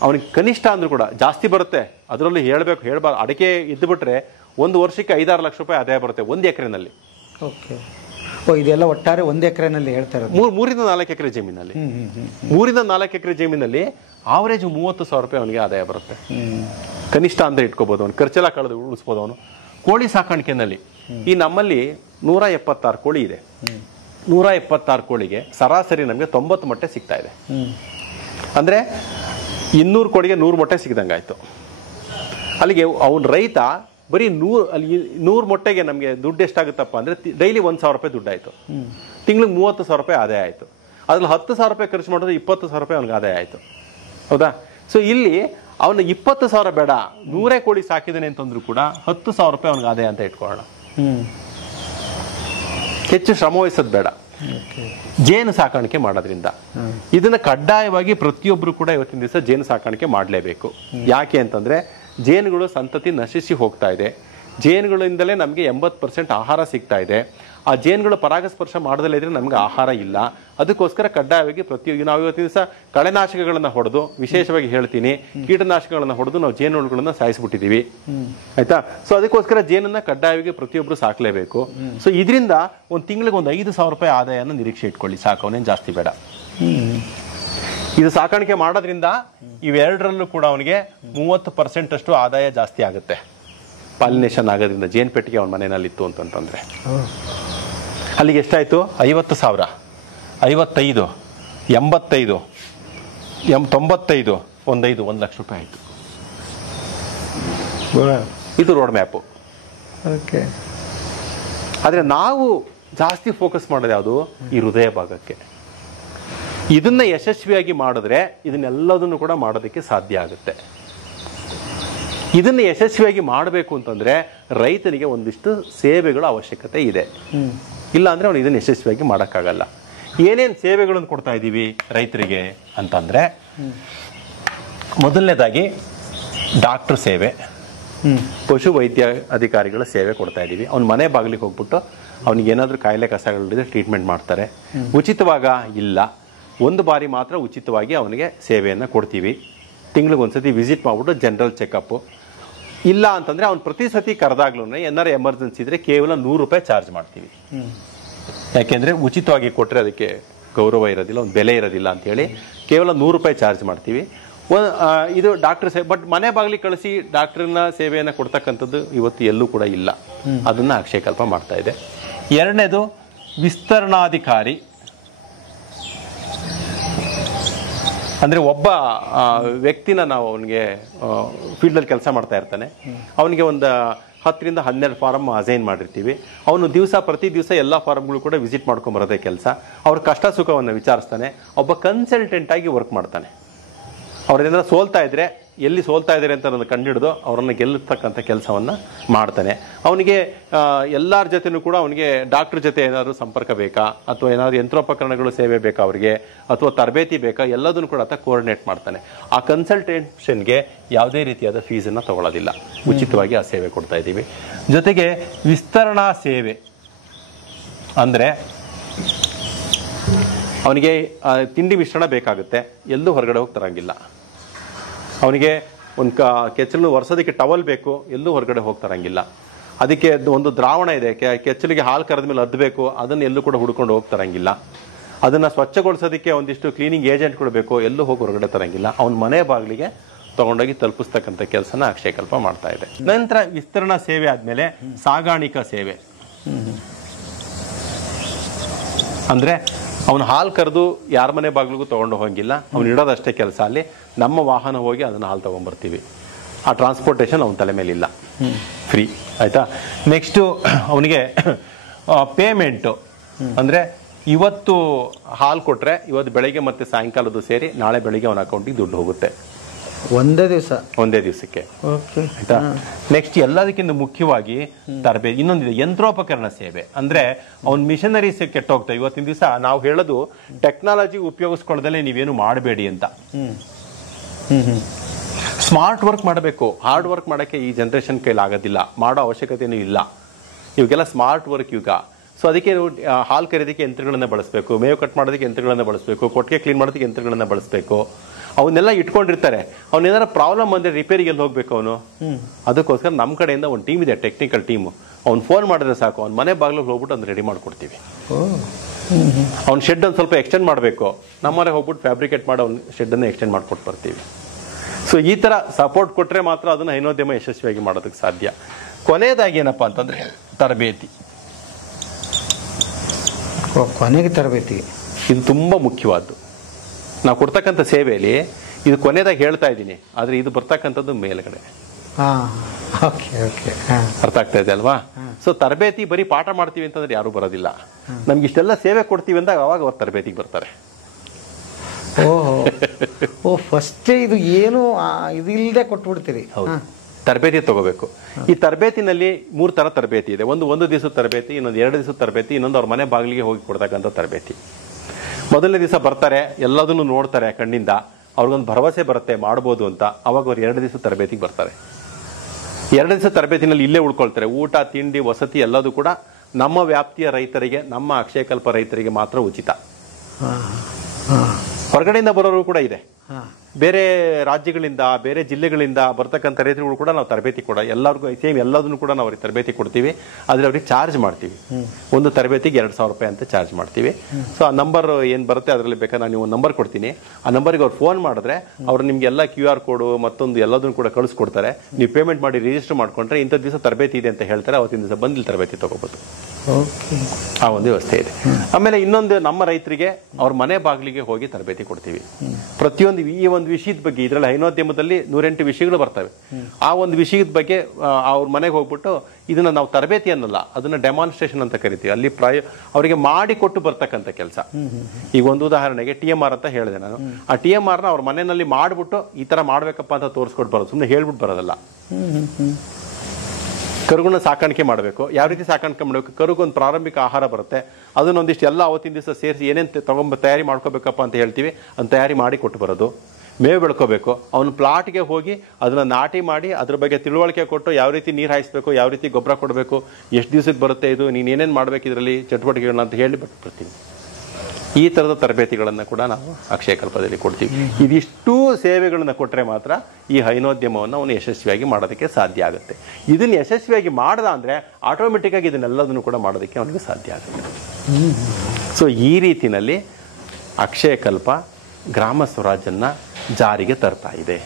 ಅವನಿಗೆ ಕನಿಷ್ಠ ಅಂದ್ರೂ ಕೂಡ ಜಾಸ್ತಿ ಬರುತ್ತೆ. ಅದರಲ್ಲಿ ಹೇಳ್ಬಾರ್ದು. ಅಡಿಕೆ ಇದ್ದುಬಿಟ್ರೆ ಒಂದು ವರ್ಷಕ್ಕೆ 5-6 ಲಕ್ಷ ರೂಪಾಯಿ ಆದಾಯ ಬರುತ್ತೆ 1 ಎಕರೆನಲ್ಲಿ. ಇದೆಲ್ಲ ಒಟ್ಟಾರೆ 1 ಎಕರೆನಲ್ಲಿ ಹೇಳ್ತಾ ಇರೋದು. 3 ರಿಂದ 4 ಎಕರೆ ಜಮೀನಲ್ಲಿ 3 ರಿಂದ 4 ಎಕರೆ ಜಮೀನಲ್ಲಿ ಆವರೇಜ್ 30,000 ರೂಪಾಯಿ ಅವನಿಗೆ ಆದಾಯ ಬರುತ್ತೆ. ಕನಿಷ್ಠ ಅಂತ ಇಟ್ಕೋಬಹುದು. ಅವನು ಖರ್ಚೆಲ್ಲ ಕಳೆದು ಉಳಿಸ್ಬೋದು ಅವನು. ಕೋಳಿ ಸಾಕಾಣಿಕೆನಲ್ಲಿ ಈ ನಮ್ಮಲ್ಲಿ 176 ಕೋಳಿ ಇದೆ. 126 ಕೋಳಿಗೆ ಸರಾಸರಿ ನಮಗೆ 90 ಮೊಟ್ಟೆ ಸಿಗ್ತಾ ಇದೆ. ಅಂದರೆ 200 ಕೋಳಿಗೆ 100 ಮೊಟ್ಟೆ ಸಿಗ್ದಂಗಾಯ್ತು. ಅಲ್ಲಿಗೆ ಅವನ ರೈತ ಬರೀ 100 ಮೊಟ್ಟೆಗೆ ನಮಗೆ ದುಡ್ಡು ಎಷ್ಟಾಗುತ್ತಪ್ಪ ಅಂದರೆ ಡೈಲಿ 1,000 ರೂಪಾಯಿ ದುಡ್ಡಾಯಿತು. ತಿಂಗಳಿಗೆ 30,000 ರೂಪಾಯಿ ಆದಾಯ ಆಯಿತು. ಅದ್ರಲ್ಲಿ 10,000 ರೂಪಾಯಿ ಖರ್ಚು ಮಾಡಿದ್ರೆ 20,000 ರೂಪಾಯಿ ಅವ್ನಿಗೆ ಆದಾಯ ಆಯಿತು. ಹೌದಾ? ಸೊ ಇಲ್ಲಿ ಅವನು 20,000 ಬೇಡ, 100 ಕೋಳಿ ಸಾಕಿದ್ದಾನೆ ಅಂತಂದ್ರೂ ಕೂಡ 10,000 ರೂಪಾಯಿ ಅವ್ನಿಗೆ ಆದಾಯ ಅಂತ ಇಟ್ಕೊಳ್ಳೋಣ. ಹೆಚ್ಚು ಶ್ರಮ ವಹಿಸೋದು ಬೇಡ. ಜೇನು ಸಾಕಾಣಿಕೆ ಮಾಡೋದ್ರಿಂದ ಇದನ್ನ ಕಡ್ಡಾಯವಾಗಿ ಪ್ರತಿಯೊಬ್ಬರು ಕೂಡ ಇವತ್ತಿನ ದಿವಸ ಜೇನು ಸಾಕಾಣಿಕೆ ಮಾಡಲೇಬೇಕು. ಯಾಕೆ ಅಂತಂದ್ರೆ ಜೇನುಗಳು ಸಂತತಿ ನಶಿಸಿ ಹೋಗ್ತಾ ಇದೆ. ಜೇನುಗಳಿಂದಲೇ ನಮಗೆ 80% ಆಹಾರ ಸಿಗ್ತಾ ಇದೆ. ಆ ಜೇನುಗಳು ಪರಾಗಸ್ಪರ್ಶ ಮಾಡದಲ್ಲೇ ಇದ್ರೆ ನಮ್ಗೆ ಆಹಾರ ಇಲ್ಲ. ಅದಕ್ಕೋಸ್ಕರ ಕಡ್ಡಾಯವಾಗಿ ನಾವು ಇವತ್ತಿನ ದಿವಸ ಕಳೆನಾಶಕಗಳನ್ನ ಹೊಡೆದು, ವಿಶೇಷವಾಗಿ ಹೇಳ್ತೀನಿ, ಕೀಟನಾಶಕಗಳನ್ನ ಹೊಡೆದು ನಾವು ಜೇನುಗಳನ್ನ ಸಾಯಿಸ್ಬಿಟ್ಟಿದೀವಿ. ಆಯ್ತಾ? ಸೊ ಅದಕ್ಕೋಸ್ಕರ ಜೇನನ್ನ ಕಡ್ಡಾಯವಾಗಿ ಪ್ರತಿಯೊಬ್ರು ಸಾಕ್ಲೇಬೇಕು. ಸೊ ಇದರಿಂದ ಒಂದು ತಿಂಗಳಿಗೆ 5,000 ರೂಪಾಯಿ ಆದಾಯನ ನಿರೀಕ್ಷೆ ಇಟ್ಕೊಳ್ಳಿ, ಸಾಕು, ಅವನೇನು ಜಾಸ್ತಿ ಬೇಡ. ಇದು ಸಾಕಾಣಿಕೆ ಮಾಡೋದ್ರಿಂದ ಇವೆರಡರಲ್ಲೂ ಕೂಡ ಅವನಿಗೆ 30% ಅಷ್ಟು ಆದಾಯ ಜಾಸ್ತಿ ಆಗುತ್ತೆ. ಪಾಲಿನೇಷನ್ ಆಗೋದ್ರಿಂದ ಜೇನು ಪೆಟ್ಟಿಗೆ ಅವನ ಮನೆಯಲ್ಲಿತ್ತು ಅಂತಂದ್ರೆ ಅಲ್ಲಿಗೆ ಎಷ್ಟಾಯ್ತು? 50,000, 55, 85, 95, 1 ಲಕ್ಷ ರೂಪಾಯಿ ಆಯ್ತು. ಇದು ರೋಡ್ ಮ್ಯಾಪು. ಆದ್ರೆ ನಾವು ಜಾಸ್ತಿ ಫೋಕಸ್ ಮಾಡೋದು ಯಾವುದು? ಈ ಹೃದಯ ಭಾಗಕ್ಕೆ. ಇದನ್ನ ಯಶಸ್ವಿಯಾಗಿ ಮಾಡಿದ್ರೆ ಇದನ್ನೆಲ್ಲದನ್ನು ಕೂಡ ಮಾಡೋದಕ್ಕೆ ಸಾಧ್ಯ ಆಗುತ್ತೆ. ಇದನ್ನ ಯಶಸ್ವಿಯಾಗಿ ಮಾಡಬೇಕು ಅಂತಂದ್ರೆ ರೈತನಿಗೆ ಒಂದಿಷ್ಟು ಸೇವೆಗಳ ಅವಶ್ಯಕತೆ ಇದೆ. ಇಲ್ಲ ಅಂದ್ರೆ ಅವನು ಇದನ್ನ ಯಶಸ್ವಿಯಾಗಿ ಮಾಡೋಕ್ಕಾಗಲ್ಲ. ಏನೇನು ಸೇವೆಗಳನ್ನು ಕೊಡ್ತಾ ಇದ್ದೀವಿ ರೈತರಿಗೆ ಅಂತಂದ್ರೆ, ಮೊದಲನೇದಾಗಿ ಡಾಕ್ಟರ್ ಸೇವೆ, ಪಶು ವೈದ್ಯ ಅಧಿಕಾರಿಗಳ ಸೇವೆ ಕೊಡ್ತಾ ಇದ್ದೀವಿ. ಅವ್ನ ಮನೆ ಬಾಗಿಲಿಗೆ ಹೋಗ್ಬಿಟ್ಟು ಅವ್ನಿಗೆ ಏನಾದರೂ ಕಾಯಿಲೆ ಕಸಗಳಿದ್ರೆ ಟ್ರೀಟ್ಮೆಂಟ್ ಮಾಡ್ತಾರೆ. ಉಚಿತವಾಗ ಇಲ್ಲ, ಒಂದು ಬಾರಿ ಮಾತ್ರ ಉಚಿತವಾಗಿ ಅವನಿಗೆ ಸೇವೆಯನ್ನು ಕೊಡ್ತೀವಿ. ತಿಂಗಳಿಗೆ ಒಂದ್ಸತಿ ವಿಸಿಟ್ ಮಾಡ್ಬಿಟ್ಟು ಜನರಲ್ ಚೆಕಪ್. ಇಲ್ಲ ಅಂತಂದ್ರೆ ಅವ್ನು ಪ್ರತಿ ಸತಿ ಕರೆದಾಗ್ಲೂ ಏನಾರು ಎಮರ್ಜೆನ್ಸಿ ಇದ್ರೆ ಕೇವಲ 100 ರೂಪಾಯಿ ಚಾರ್ಜ್ ಮಾಡ್ತೀವಿ. ಯಾಕೆಂದ್ರೆ ಉಚಿತವಾಗಿ ಕೊಟ್ಟರೆ ಅದಕ್ಕೆ ಗೌರವ ಇರೋದಿಲ್ಲ, ಒಂದು ಬೆಲೆ ಇರೋದಿಲ್ಲ ಅಂತ ಹೇಳಿ ಕೇವಲ 100 ರೂಪಾಯಿ ಚಾರ್ಜ್ ಮಾಡ್ತೀವಿ. ಇದು ಡಾಕ್ಟರ್ ಸೇವೆ. ಬಟ್ ಮನೆ ಬಾಗಿಲಿಗೆ ಕಳಿಸಿ ಡಾಕ್ಟರ್ನ ಸೇವೆಯನ್ನು ಕೊಡ್ತಕ್ಕಂಥದ್ದು ಇವತ್ತು ಎಲ್ಲೂ ಕೂಡ ಇಲ್ಲ. ಅದನ್ನ ಅಕ್ಷಯಕಲ್ಪ ಮಾಡ್ತಾ ಇದೆ. ಎರಡನೇದು ವಿಸ್ತರಣಾಧಿಕಾರಿ. ಅಂದರೆ ಒಬ್ಬ ವ್ಯಕ್ತಿನ ನಾವು ಅವನಿಗೆ ಫೀಲ್ಡಲ್ಲಿ ಕೆಲಸ ಮಾಡ್ತಾ ಇರ್ತಾನೆ. ಅವನಿಗೆ ಒಂದು 10 ರಿಂದ 12 ಫಾರಮ್ ಅಸೈನ್ ಮಾಡಿರ್ತೀವಿ. ಅವನು ಪ್ರತಿ ದಿವಸ ಎಲ್ಲ ಫಾರಮ್ಗಳು ಕೂಡ ವಿಸಿಟ್ ಮಾಡ್ಕೊಂಬರೋದೇ ಕೆಲಸ. ಅವ್ರ ಕಷ್ಟ ಸುಖವನ್ನು ವಿಚಾರಿಸ್ತಾನೆ. ಒಬ್ಬ ಕನ್ಸಲ್ಟೆಂಟ್ ಆಗಿ ವರ್ಕ್ ಮಾಡ್ತಾನೆ. ಅವ್ರೇನಾದ್ರು ಸೋಲ್ತಾ ಇದ್ರೆ ಎಲ್ಲಿ ಸೋಲ್ತಾ ಇದ್ದಾರೆ ಅಂತ ಅನ್ನೋದು ಕಂಡುಹಿಡಿದು ಅವರನ್ನು ಗೆಲ್ಲತಕ್ಕಂಥ ಕೆಲಸವನ್ನು ಮಾಡ್ತಾನೆ. ಅವನಿಗೆ ಎಲ್ಲರ ಜೊತೆನೂ ಕೂಡ ಅವನಿಗೆ ಡಾಕ್ಟರ್ ಜೊತೆ ಏನಾದರೂ ಸಂಪರ್ಕ ಬೇಕಾ, ಅಥವಾ ಏನಾದರೂ ಯಂತ್ರೋಪಕರಣಗಳು ಸೇವೆ ಬೇಕಾ ಅವರಿಗೆ, ಅಥವಾ ತರಬೇತಿ ಬೇಕಾ, ಎಲ್ಲದನ್ನು ಕೂಡ ಆತ ಕೋಆರ್ಡಿನೇಟ್ ಮಾಡ್ತಾನೆ. ಆ ಕನ್ಸಲ್ಟೇಷನ್ಗೆ ಯಾವುದೇ ರೀತಿಯಾದ ಫೀಸನ್ನು ತಗೊಳ್ಳೋದಿಲ್ಲ, ಉಚಿತವಾಗಿ ಆ ಸೇವೆ ಕೊಡ್ತಾ ಇದ್ದೀವಿ. ಜೊತೆಗೆ ವಿಸ್ತರಣಾ ಸೇವೆ ಅಂದರೆ ಅವನಿಗೆ ತಿಂಡಿ ಮಿಶ್ರಣ ಬೇಕಾಗುತ್ತೆ, ಎಲ್ಲೂ ಹೊರಗಡೆ ಹೋಗಿ ತರಂಗಿಲ್ಲ. ಅವನಿಗೆ ಒಂದು ಕೆಚ್ಚಲು ಒರೆಸೋದಕ್ಕೆ ಟವಲ್ ಬೇಕು, ಎಲ್ಲೂ ಹೊರಗಡೆ ಹೋಗಿ ತರಂಗಿಲ್ಲ. ಅದಕ್ಕೆ ಒಂದು ದ್ರಾವಣ ಇದೆ, ಕೆಚ್ಚಲಿಗೆ ಹಾಲು ಕರೆದ ಮೇಲೆ ಅದ್ದಬೇಕು, ಅದನ್ನು ಎಲ್ಲೂ ಕೂಡ ಹುಡ್ಕೊಂಡು ಹೋಗಿ ತರಂಗಿಲ್ಲ. ಅದನ್ನು ಸ್ವಚ್ಛಗೊಳಿಸೋದಕ್ಕೆ ಒಂದಿಷ್ಟು ಕ್ಲೀನಿಂಗ್ ಏಜೆಂಟ್ಗಳು ಬೇಕು, ಎಲ್ಲೂ ಹೋಗಿ ಹೊರಗಡೆ ತರಂಗಿಲ್ಲ. ಅವನ ಮನೆ ಬಾಗಿಲಿಗೆ ತಗೊಂಡೋಗಿ ತಲುಪಿಸ್ತಕ್ಕಂಥ ಕೆಲಸನ ಅಕ್ಷಯಕಲ್ಪ ಮಾಡ್ತಾ ಇದೆ. ನಂತರ ವಿಸ್ತರಣಾ ಸೇವೆ ಆದಮೇಲೆ ಸಾಗಾಣಿಕಾ ಸೇವೆ. ಅಂದರೆ ಅವನು ಹಾಲು ಕರೆದು ಯಾರ ಮನೆ ಬಾಗಿಲಿಗೂ ತೊಗೊಂಡು ಹೋಗಿಲ್ಲ, ಅವ್ನು ಇಡೋದಷ್ಟೇ ಕೆಲಸ. ಅಲ್ಲಿ ನಮ್ಮ ವಾಹನ ಹೋಗಿ ಅದನ್ನು ಹಾಲು ತೊಗೊಂಬರ್ತೀವಿ. ಆ ಟ್ರಾನ್ಸ್ಪೋರ್ಟೇಷನ್ ಅವನ ತಲೆ ಮೇಲಿಲ್ಲ, ಫ್ರೀ. ಆಯಿತಾ? ನೆಕ್ಸ್ಟು ಅವನಿಗೆ ಪೇಮೆಂಟು ಅಂದರೆ ಇವತ್ತು ಹಾಲು ಕೊಟ್ಟರೆ ಇವತ್ತು ಬೆಳಗ್ಗೆ ಮತ್ತು ಸಾಯಂಕಾಲದ್ದು ಸೇರಿ ನಾಳೆ ಬೆಳಿಗ್ಗೆ ಅವನ ಅಕೌಂಟಿಗೆ ದುಡ್ಡು ಹೋಗುತ್ತೆ. ಒಂದೇ ದಿವಸಕ್ಕೆ. ಆಯ್ತಾ? ನೆಕ್ಸ್ಟ್ ಎಲ್ಲದಕ್ಕಿಂತ ಮುಖ್ಯವಾಗಿ ತರಬೇತಿ. ಇನ್ನೊಂದಿದೆ ಯಂತ್ರೋಪಕರಣ ಸೇವೆ. ಅಂದ್ರೆ ಅವ್ನ ಮಿಷನರೀಸ್ ಕೆಟ್ಟೋಗ್ತವೆ. ಇವತ್ತಿನ ದಿವಸ ನಾವು ಹೇಳೋದು ಟೆಕ್ನಾಲಜಿ ಉಪಯೋಗಿಸ್ಕೊಳ್ಳೋದಲ್ಲೇ ನೀವೇನು ಮಾಡಬೇಡಿ ಅಂತ. ಸ್ಮಾರ್ಟ್ ವರ್ಕ್ ಮಾಡಬೇಕು. ಹಾರ್ಡ್ ವರ್ಕ್ ಮಾಡೋಕ್ಕೆ ಈ ಜನರೇಷನ್ ಕೈಲಿ ಆಗೋದಿಲ್ಲ, ಮಾಡೋ ಅವಶ್ಯಕತೆನೂ ಇಲ್ಲ. ಇವಾಗೆಲ್ಲ ಸ್ಮಾರ್ಟ್ ವರ್ಕ್ ಯುಗ. ಸೊ ಅದಕ್ಕೆ ಹಾಲು ಕರೆಯೋದಕ್ಕೆ ಯಂತ್ರಗಳನ್ನ ಬಳಸಬೇಕು, ಮೇವು ಕಟ್ ಮಾಡೋದಕ್ಕೆ ಯಂತ್ರಗಳನ್ನ ಬಳಸಬೇಕು, ಕೊಟ್ಟಿಗೆ ಕ್ಲೀನ್ ಮಾಡೋದಕ್ಕೆ ಯಂತ್ರಗಳನ್ನ ಬಳಸಬೇಕು. ಅವನ್ನೆಲ್ಲ ಇಟ್ಕೊಂಡಿರ್ತಾರೆ. ಅವನೇನಾರ ಪ್ರಾಬ್ಲಮ್ ಬಂದರೆ ರಿಪೇರಿಗೆ ಎಲ್ಲಿ ಹೋಗ್ಬೇಕು ಅವನು? ಅದಕ್ಕೋಸ್ಕರ ನಮ್ಮ ಕಡೆಯಿಂದ ಒಂದು ಟೀಮ್ ಇದೆ, ಟೆಕ್ನಿಕಲ್ ಟೀಮು. ಅವ್ನು ಫೋನ್ ಮಾಡಿದ್ರೆ ಸಾಕು, ಅವ್ನ ಮನೆ ಬಾಗಿಲಿಗೆ ಹೋಗ್ಬಿಟ್ಟು ಅದನ್ನ ರೆಡಿ ಮಾಡ್ಕೊಡ್ತೀವಿ. ಅವ್ನ ಶೆಡ್ ಒಂದು ಸ್ವಲ್ಪ ಎಕ್ಸ್ಟೆಂಡ್ ಮಾಡಬೇಕು, ನಮ್ಮನೆ ಹೋಗ್ಬಿಟ್ಟು ಫ್ಯಾಬ್ರಿಕೇಟ್ ಮಾಡಿ ಅವ್ನ ಶೆಡ್ಡನ್ನು ಎಕ್ಸ್ಟೆಂಡ್ ಮಾಡ್ಕೊಟ್ಟು ಬರ್ತೀವಿ. ಸೊ ಈ ಥರ ಸಪೋರ್ಟ್ ಕೊಟ್ಟರೆ ಮಾತ್ರ ಅದನ್ನು ಹೈನೋದ್ಯಮ ಯಶಸ್ವಿಯಾಗಿ ಮಾಡೋದಕ್ಕೆ ಸಾಧ್ಯ. ಕೊನೆಯದಾಗಿ ಏನಪ್ಪ ಅಂತಂದರೆ ತರಬೇತಿ. ಕೊನೆಗೆ ತರಬೇತಿ ಇದು ತುಂಬ ಮುಖ್ಯವಾದ್ದು. ನಾವು ಕೊಡ್ತಕ್ಕಂಥ ಸೇವೆಯಲ್ಲಿ ಇದು ಕೊನೆದಾಗ ಹೇಳ್ತಾ ಇದ್ದೀನಿ, ಆದರೆ ಇದು ಬರ್ತಕ್ಕಂಥದ್ದು ಮೇಲ್ಗಡೆ. ಅರ್ಥ ಆಗ್ತಾ ಇದೆ ಅಲ್ವಾ? ಸೊ ತರಬೇತಿ ಬರೀ ಪಾಠ ಮಾಡ್ತೀವಿ ಅಂತಂದ್ರೆ ಯಾರು ಬರೋದಿಲ್ಲ. ನಮ್ಗೆ ಇಷ್ಟೆಲ್ಲ ಸೇವೆ ಕೊಡ್ತೀವಿ ಅಂದಾಗ ಅವಾಗ ಅವ್ರು ತರಬೇತಿಗೆ ಬರ್ತಾರೆ. ಫಸ್ಟೇ ಇದು ಏನು ಇದು ಇಲ್ಲದೆ ಕೊಟ್ಬಿಡ್ತೀರಿ. ಹೌದು, ತರಬೇತಿ ತಗೋಬೇಕು. ಈ ತರಬೇತಿನಲ್ಲಿ 3 ತರ ತರಬೇತಿ ಇದೆ. ಒಂದು ದಿವಸದ ತರಬೇತಿ, ಇನ್ನೊಂದು 2 ದಿವಸದ ತರಬೇತಿ, ಇನ್ನೊಂದು ಅವ್ರ ಮನೆ ಬಾಗಿಲಿಗೆ ಹೋಗಿ ಕೊಡ್ತಕ್ಕಂಥ ತರಬೇತಿ. ಮೊದಲನೇ ದಿವಸ ಬರ್ತಾರೆ, ಎಲ್ಲದನ್ನು ನೋಡ್ತಾರೆ ಕಣ್ಣಿಂದ, ಅವ್ರಿಗೊಂದು ಭರವಸೆ ಬರುತ್ತೆ ಮಾಡ್ಬೋದು ಅಂತ. ಅವಾಗ ಅವ್ರು 2 ದಿವಸದ ತರಬೇತಿಗೆ ಬರ್ತಾರೆ. 2 ದಿವಸದ ತರಬೇತಿನಲ್ಲಿ ಇಲ್ಲೇ ಉಳ್ಕೊಳ್ತಾರೆ. ಊಟ, ತಿಂಡಿ, ವಸತಿ ಎಲ್ಲದೂ ಕೂಡ ನಮ್ಮ ವ್ಯಾಪ್ತಿಯ ರೈತರಿಗೆ, ನಮ್ಮ ಅಕ್ಷಯಕಲ್ಪ ರೈತರಿಗೆ ಮಾತ್ರ ಉಚಿತ. ಹೊರಗಡೆಯಿಂದ ಬರೋರು ಕೂಡ ಇದೆ. ಬೇರೆ ರಾಜ್ಯಗಳಿಂದ, ಬೇರೆ ಜಿಲ್ಲೆಗಳಿಂದ ಬರ್ತಕ್ಕಂಥ ರೈತರುಗಳು ಕೂಡ ನಾವು ತರಬೇತಿ ಎಲ್ಲರಿಗೂ ಸೇಮ್ ಎಲ್ಲದನ್ನು ಕೂಡ ನಾವು ಅವ್ರಿಗೆ ತರಬೇತಿ ಕೊಡ್ತೀವಿ. ಆದ್ರೆ ಅವ್ರಿಗೆ ಚಾರ್ಜ್ ಮಾಡ್ತೀವಿ. ಒಂದು ತರಬೇತಿಗೆ 2,000 ರೂಪಾಯಿ ಅಂತ ಚಾರ್ಜ್ ಮಾಡ್ತೀವಿ. ಸೊ ಆ ನಂಬರ್ ಏನ್ ಬರುತ್ತೆ ಅದರಲ್ಲಿ ಬೇಕಾದ್ರೆ ನಾನು ಒಂದು ನಂಬರ್ ಕೊಡ್ತೀನಿ. ಆ ನಂಬರ್ಗೆ ಅವ್ರು ಫೋನ್ ಮಾಡಿದ್ರೆ ಅವ್ರು ನಿಮ್ಗೆ ಎಲ್ಲ QR ಕೋಡ್ ಮತ್ತೊಂದು ಎಲ್ಲದನ್ನು ಕೂಡ ಕಳಿಸ್ಕೊಡ್ತಾರೆ. ನೀವು ಪೇಮೆಂಟ್ ಮಾಡಿ ರಿಜಿಸ್ಟರ್ ಮಾಡ್ಕೊಂಡ್ರೆ ಇಂಥ ದಿವಸ ತರಬೇತಿ ಇದೆ ಅಂತ ಹೇಳ್ತಾರೆ. ಅವತ್ತಿನ ದಿವಸ ಬಂದು ತರಬೇತಿ ತಗೋಬಹುದು. ಆ ಒಂದು ವ್ಯವಸ್ಥೆ ಇದೆ. ಆಮೇಲೆ ಇನ್ನೊಂದು, ನಮ್ಮ ರೈತರಿಗೆ ಅವ್ರ ಮನೆ ಬಾಗಿಲಿಗೆ ಹೋಗಿ ತರಬೇತಿ ಕೊಡ್ತೀವಿ. ಪ್ರತಿಯೊಂದು ಈ ಒಂದು ವಿಷಯದ ಬಗ್ಗೆ, ಇದರಲ್ಲಿ ಹೈನೋದ್ಯಮದಲ್ಲಿ 108 ವಿಷಯಗಳು ಬರ್ತವೆ. ಆ ಒಂದು ವಿಷಯದ ಬಗ್ಗೆ ಅವ್ರ ಮನೆಗೆ ಹೋಗ್ಬಿಟ್ಟು ಇದನ್ನ ನಾವು ತರಬೇತಿ ಅನ್ನಲ್ಲ, ಅದನ್ನ ಡೆಮಾನ್ಸ್ಟ್ರೇಷನ್ ಅಂತ ಕರಿತೀವಿ. ಅಲ್ಲಿ ಅವರಿಗೆ ಮಾಡಿ ಕೊಟ್ಟು ಬರ್ತಕ್ಕಂಥ ಕೆಲಸ. ಈಗ ಒಂದು ಉದಾಹರಣೆಗೆ TMR ಅಂತ ಹೇಳಿದೆ ನಾನು. ಆ TMR ನ ಅವ್ರ ಮನೆಯಲ್ಲಿ ಮಾಡ್ಬಿಟ್ಟು ಈ ತರ ಮಾಡ್ಬೇಕಪ್ಪ ಅಂತ ತೋರಿಸ್ಕೊಟ್ಟು ಬರೋದು, ಸುಮ್ಮನೆ ಹೇಳ್ಬಿಟ್ಟು ಬರೋದಲ್ಲ. ಕರುಗಳನ್ನ ಸಾಕಾಣಿಕೆ ಮಾಡಬೇಕು. ಯಾವ ರೀತಿ ಸಾಕಾಣಿಕೆ ಮಾಡಬೇಕು? ಕರುಗೊಂದು ಪ್ರಾರಂಭಿಕ ಆಹಾರ ಬರುತ್ತೆ, ಅದನ್ನೊಂದಿಷ್ಟು ಎಲ್ಲ ಅವತ್ತಿನ ದಿವಸ ಸೇರಿಸಿ ಏನೇನು ತಯಾರಿ ಮಾಡ್ಕೋಬೇಕಪ್ಪ ಅಂತ ಹೇಳ್ತೀವಿ, ಅದನ್ನ ತಯಾರಿ ಮಾಡಿ ಕೊಟ್ಟು ಬರೋದು. ಮೇವು ಬೆಳ್ಕೋಬೇಕು, ಅವನು ಪ್ಲಾಟ್ಗೆ ಹೋಗಿ ಅದನ್ನ ನಾಟಿ ಮಾಡಿ ಅದ್ರ ಬಗ್ಗೆ ತಿಳುವಳಿಕೆ ಕೊಟ್ಟು ಯಾವ ರೀತಿ ನೀರು ಹಾಯಿಸ್ಬೇಕು, ಯಾವ ರೀತಿ ಗೊಬ್ಬರ ಕೊಡಬೇಕು, ಎಷ್ಟು ದಿವಸಕ್ಕೆ ಬರುತ್ತೆ ಇದು, ನೀನು ಏನೇನು ಮಾಡಬೇಕು ಇದರಲ್ಲಿ ಚಟುವಟಿಕೆಗಳನ್ನ ಅಂತ ಹೇಳಿ ಬರ್ತೀನಿ. ಈ ಥರದ ತರಬೇತಿಗಳನ್ನು ಕೂಡ ನಾವು ಅಕ್ಷಯಕಲ್ಪದಲ್ಲಿ ಕೊಡ್ತೀವಿ. ಇದಿಷ್ಟು ಸೇವೆಗಳನ್ನು ಕೊಟ್ಟರೆ ಮಾತ್ರ ಈ ಹೈನೋದ್ಯಮವನ್ನು ಅವನು ಯಶಸ್ವಿಯಾಗಿ ಮಾಡೋದಕ್ಕೆ ಸಾಧ್ಯ ಆಗುತ್ತೆ. ಇದನ್ನು ಯಶಸ್ವಿಯಾಗಿ ಮಾಡ್ದ ಅಂದರೆ ಆಟೋಮೆಟಿಕ್ ಆಗಿ ಇದನ್ನೆಲ್ಲದನ್ನು ಕೂಡ ಮಾಡೋದಕ್ಕೆ ಅವನಿಗೆ ಸಾಧ್ಯ ಆಗುತ್ತೆ. ಸೊ ಈ ರೀತಿಯಲ್ಲಿ ಅಕ್ಷಯಕಲ್ಪ ಗ್ರಾಮ ಸ್ವರಾಜನ್ನ ಜಾರಿಗೆ ತರ್ತಾ ಇದೆ.